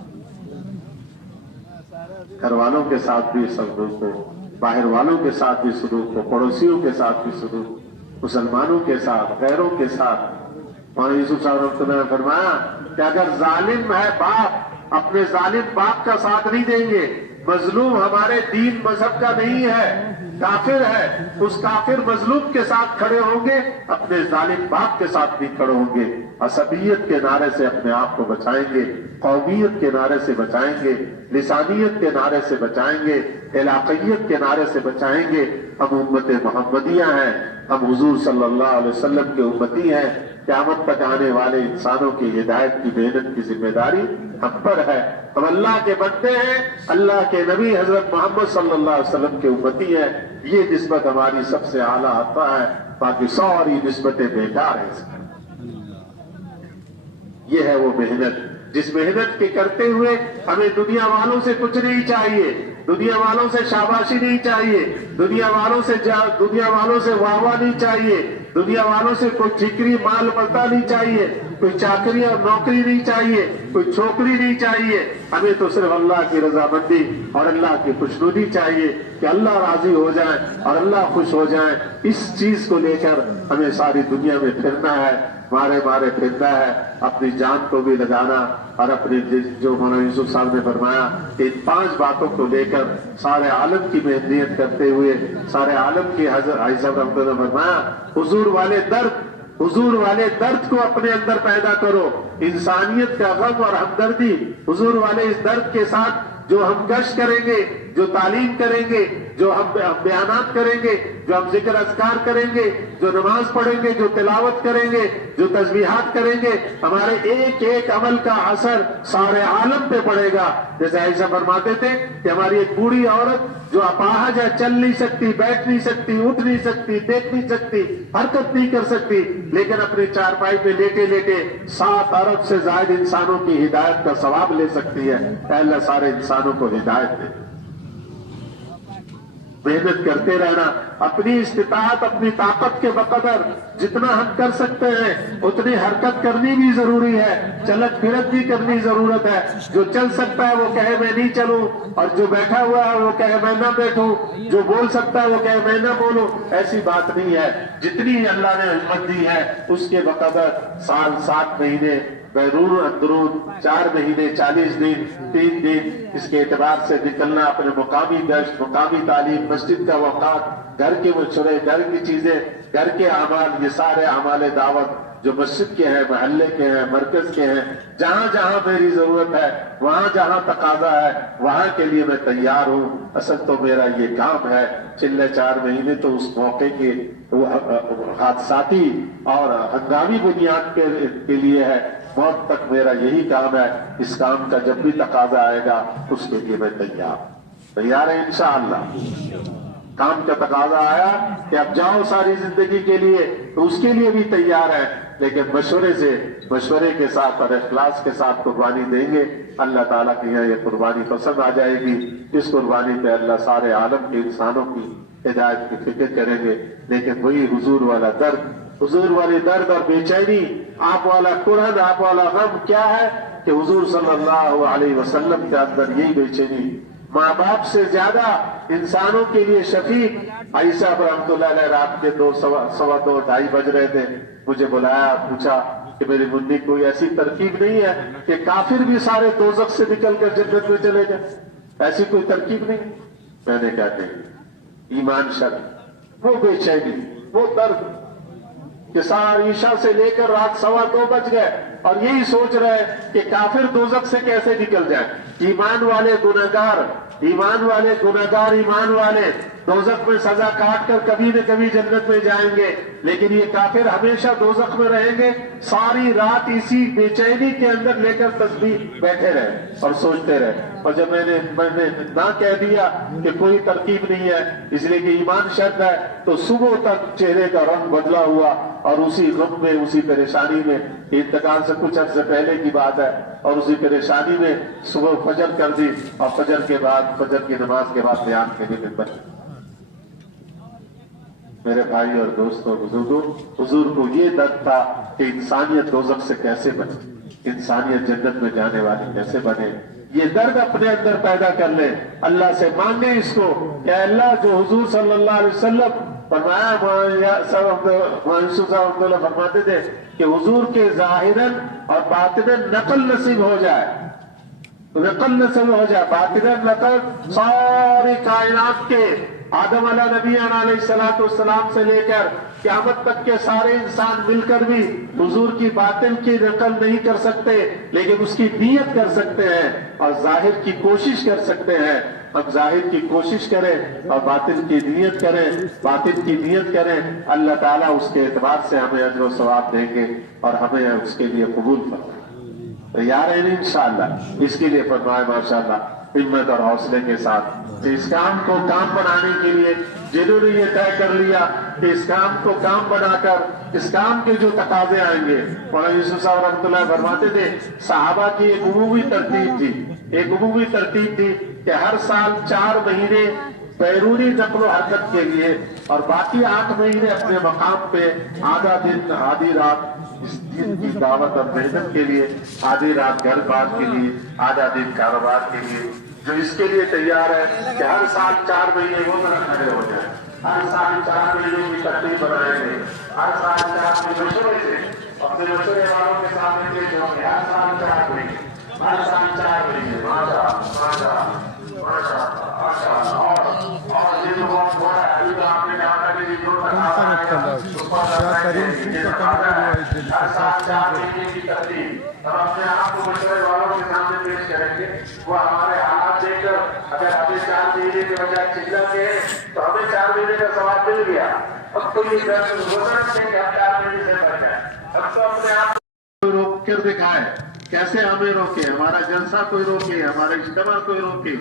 گھر والوں کے ساتھ بھی سلوک ہو، باہر والوں کے ساتھ بھی سلوک ہو، پڑوسیوں کے ساتھ بھی سلوک، مسلمانوں کے ساتھ، غیروں کے ساتھ۔ مولانا یوسف صاحب رحمۃ اللہ نے فرمایا کہ اگر ظالم ہے باپ، اپنے ظالم باپ کا ساتھ نہیں دیں گے، مظلوم ہمارے دین مذہب کا نہیں ہے، کافر ہے، اس کافر مظلوم کے ساتھ کھڑے ہوں گے، اپنے ظالم باپ کے ساتھ بھی کھڑے ہوں گے، عصبیت کے نعرے سے اپنے آپ کو بچائیں گے، قومیت کے نعرے سے بچائیں گے، لسانیت کے نعرے سے بچائیں گے، علاقیت کے نعرے سے بچائیں گے۔ ہم امت محمدیہ ہیں، ہم حضور صلی اللہ علیہ وسلم کے امتی ہیں، قیامت تک آنے والے انسانوں کی ہدایت کی محنت کی ذمہ داری ہم پر ہے۔ ہم اللہ کے بندے ہیں، اللہ کے نبی حضرت محمد صلی اللہ علیہ وسلم کے امتی ہیں، یہ نسبت ہماری سب سے اعلیٰ آتا ہے، باقی ساری نسبتیں بیکار ہیں۔ یہ ہے وہ محنت جس محنت کے کرتے ہوئے ہمیں دنیا والوں سے کچھ نہیں چاہیے، دنیا والوں سے شاباشی نہیں چاہیے، دنیا والوں سے واہ واہ نہیں چاہیے، دنیا والوں سے کوئی ٹھیکری مال ملتا نہیں چاہیے، کوئی چاکری اور نوکری نہیں چاہیے، کوئی چھوکری نہیں چاہیے۔ ہمیں تو صرف اللہ کی رضامندی اور اللہ کی خوشنودی چاہیے کہ اللہ راضی ہو جائے اور اللہ خوش ہو جائے۔ اس چیز کو لے کر ہمیں ساری دنیا میں پھرنا ہے، مارے مارے پھرنا ہے، اپنی جان کو بھی لگانا، اور اپنے جو مولانا یوسف صاحب نے فرمایا کہ ان 5 باتوں کو لے کر سارے عالم کی محنت کرتے ہوئے سارے عالم کی حضرت صاحب رحمۃ اللہ نے فرمایا حضور والے درد کو اپنے اندر پیدا کرو، انسانیت کا غم اور ہمدردی، حضور والے اس درد کے ساتھ جو ہم گشت کریں گے، جو تعلیم کریں گے، جو ہم بیانات کریں گے، جو ہم ذکر اذکار کریں گے، جو نماز پڑھیں گے، جو تلاوت کریں گے، جو تسبیحات کریں گے، ہمارے ایک ایک عمل کا اثر سارے عالم پہ پڑے گا۔ جیسے عائشہ فرماتے تھے کہ ہماری ایک بوڑھی عورت جو اپاہج ہے، چل نہیں سکتی، بیٹھ نہیں سکتی، اٹھ نہیں سکتی، دیکھ نہیں سکتی، حرکت نہیں کر سکتی، لیکن اپنی چارپائی پہ لیٹے لیٹے 7 ارب سے زائد انسانوں کی ہدایت کا ثواب لے سکتی ہے۔ اے اللہ سارے انسانوں کو ہدایت دے۔ محنت کرتے رہنا، اپنی استطاعت، اپنی طاقت کے بقدر جتنا ہم کر سکتے ہیں اتنی حرکت کرنی بھی ضروری ہے، چلت پھرت بھی کرنی ضرورت ہے۔ جو چل سکتا ہے وہ کہے میں نہیں چلوں، اور جو بیٹھا ہوا ہے وہ کہے میں نہ بیٹھوں، جو بول سکتا ہے وہ کہے میں نہ بولوں، ایسی بات نہیں ہے۔ جتنی اللہ نے ہمت دی ہے اس کے بقدر سال 7 مہینے بیرون اندرون 4 مہینے 40 دن 3 دن اس کے اعتبار سے نکلنا، اپنے مقامی گشت، مقامی تعلیم، مسجد کا اوقات، گھر کے مشورے، گھر کی چیزیں، گھر کے اعمال، یہ سارے اعمال دعوت جو مسجد کے ہیں، محلے کے ہیں، مرکز کے ہیں، جہاں جہاں میری ضرورت ہے، وہاں جہاں تقاضا ہے وہاں کے لیے میں تیار ہوں۔ اصل تو میرا یہ کام ہے، چلے 4 مہینے تو اس موقع کے حادثاتی اور ہنگامی بنیاد کے لیے ہے، موت تک میرا یہی کام ہے۔ اس کام کا جب بھی تقاضا آئے گا اس کے لیے میں تیار ہے انشاءاللہ۔ کام کا تقاضا آیا کہ اب جاؤ ساری زندگی کے لیے تو اس کے لیے بھی تیار ہے، لیکن مشورے کے ساتھ اور اخلاص کے ساتھ قربانی دیں گے۔ اللہ تعالیٰ کے یہاں یہ قربانی پسند آ جائے گی۔ اس قربانی پہ اللہ سارے عالم کے انسانوں کی ہدایت کی فکر کریں گے، لیکن وہی حضور والا درد، حضور والی درد اور بے چینی، آپ والا قرآن، آپ والا غم کیا ہے کہ حضور صلی اللہ علیہ وسلم کے اندر یہی بے چینی، ماں باپ سے زیادہ انسانوں کے لیے شفیق۔ عائشہ رحمۃ اللہ علیہ رات کے 2 سوا 2 2:30 بج رہے تھے، مجھے بلایا، پوچھا کہ میری منی کوئی ایسی ترکیب نہیں ہے کہ کافر بھی سارے دوزخ سے نکل کر جنت میں چلے گئے، ایسی کوئی ترکیب نہیں؟ میں نے کہا نہیں، ایمان شرط، وہ بے چینی، وہ درد کہ ساری عشاء سے لے کر رات 2:15 بج گئے اور یہی سوچ رہے کہ کافر دوزخ سے کیسے نکل جائے۔ ایمان والے گنہگار، ایمان والے دوزخ میں سزا کاٹ کر کبھی نہ کبھی جنت میں جائیں گے، لیکن یہ کافر ہمیشہ دوزخ میں رہیں گے۔ ساری رات اسی بے چینی کے اندر لے کر تسبیح بیٹھے رہے اور سوچتے رہے، اور جب میں نے نہ کہہ دیا کہ کوئی ترکیب نہیں ہے اس لیے کہ ایمان شرط ہے، تو صبح تک چہرے کا رنگ بدلا ہوا، اور اسی غم میں، اسی پریشانی میں، انتقال سے کچھ عرصے پہلے کی بات ہے، اور اسی پریشانی میں صبح فجر کر دی، اور فجر کے بعد، فجر کی نماز کے بعد بیان کے لیے ممبر۔ میرے بھائی اور دوستوں، بزرگوں، حضور کو یہ درد تھا کہ انسانیت دوزخ سے کیسے بنے، انسانیت جنت میں جانے والی کیسے بنے۔ یہ درد اپنے اندر پیدا کر لے، اللہ سے مانگے اس کو کہ اللہ جو حضور صلی اللہ علیہ وسلم فرمایا، فرماتے تھے کہ حضور کے ظاہراً اور باطناً نقل نصیب ہو جائے، نقل نصیب ہو جائے، باطناً نقل ساری کائنات کے آدم علیہ نبی علیہ السلام سے لے کر قیامت تک کے سارے انسان مل کر بھی حضور کی باطن کی نقل نہیں کر سکتے، لیکن اس کی نیت کر سکتے ہیں اور ظاہر کی کوشش کر سکتے ہیں۔ ہم ظاہر کی کوشش کریں اور باطن کی نیت کریں، باطن کی نیت کریں، اللہ تعالیٰ اس کے اعتبار سے ہمیں اجر و ثواب دیں گے اور ہمیں اس کے لیے قبول فرمائیں۔ تیار ہیں انشاءاللہ؟ اس کے لیے فرمائے ماشاءاللہ ہمت اور حوصلے کے ساتھ اس کام کو کام بنانے کے لیے جنہوں نے یہ طے کر لیا کہ اس کام کو کام بنا کر اس کام کے جو تقاضے آئیں گے۔ مولانا یوسف صاحب رحمۃ اللہ فرماتے تھے صحابہ کی ایک عمومی ترتیب تھی کہ ہر سال 4 مہینے بیرونی نقل و حرکت کے لیے اور باقی 8 مہینے اپنے مقام پہ آدھا دن آدھی رات اس دین کی دعوت اور محنت کے لیے، آدھی رات گھر بار کے لیے، آدھا دن کاروبار کے لیے۔ جو اس کے لیے تیار ہے کہ ہر سال 4 مہینے وہ کھڑے ہو جائیں، ہر سال 4 مہینے کی ترتیب بنائیں گے، ہر سال 4 مہینے مشورے سے اپنے مشورے والوں کے سامنے پیش ہوں گے، ہر سال 4 مہینے، ہر سال 4 مہینے۔ اور یہ تو بہت بڑا ہے، ابھی تو آپ نے کہا تھا کہ جو تقاضا آئے گا اس پر ہر سال 4 مہینے کی ترتیب ہم اپنے آپ کو مشورے والوں کے سامنے پیش کریں گے۔ وہ ہمارے حالات دیکھ کر اگر ابھی 4 مہینے کے بجائے چلاتے ہیں تو ہمیں 4 مہینے کا ثواب مل گیا. اب تو یہ گزرت ہے کہ ہم 4 مہینے سے بچ جائیں. اب تو اپنے آپ کو روک کر دکھائے. کیسے ہمیں روکے؟ ہمارا جلسہ کوئی روکے، ہمارا اجتماع کوئی روکے.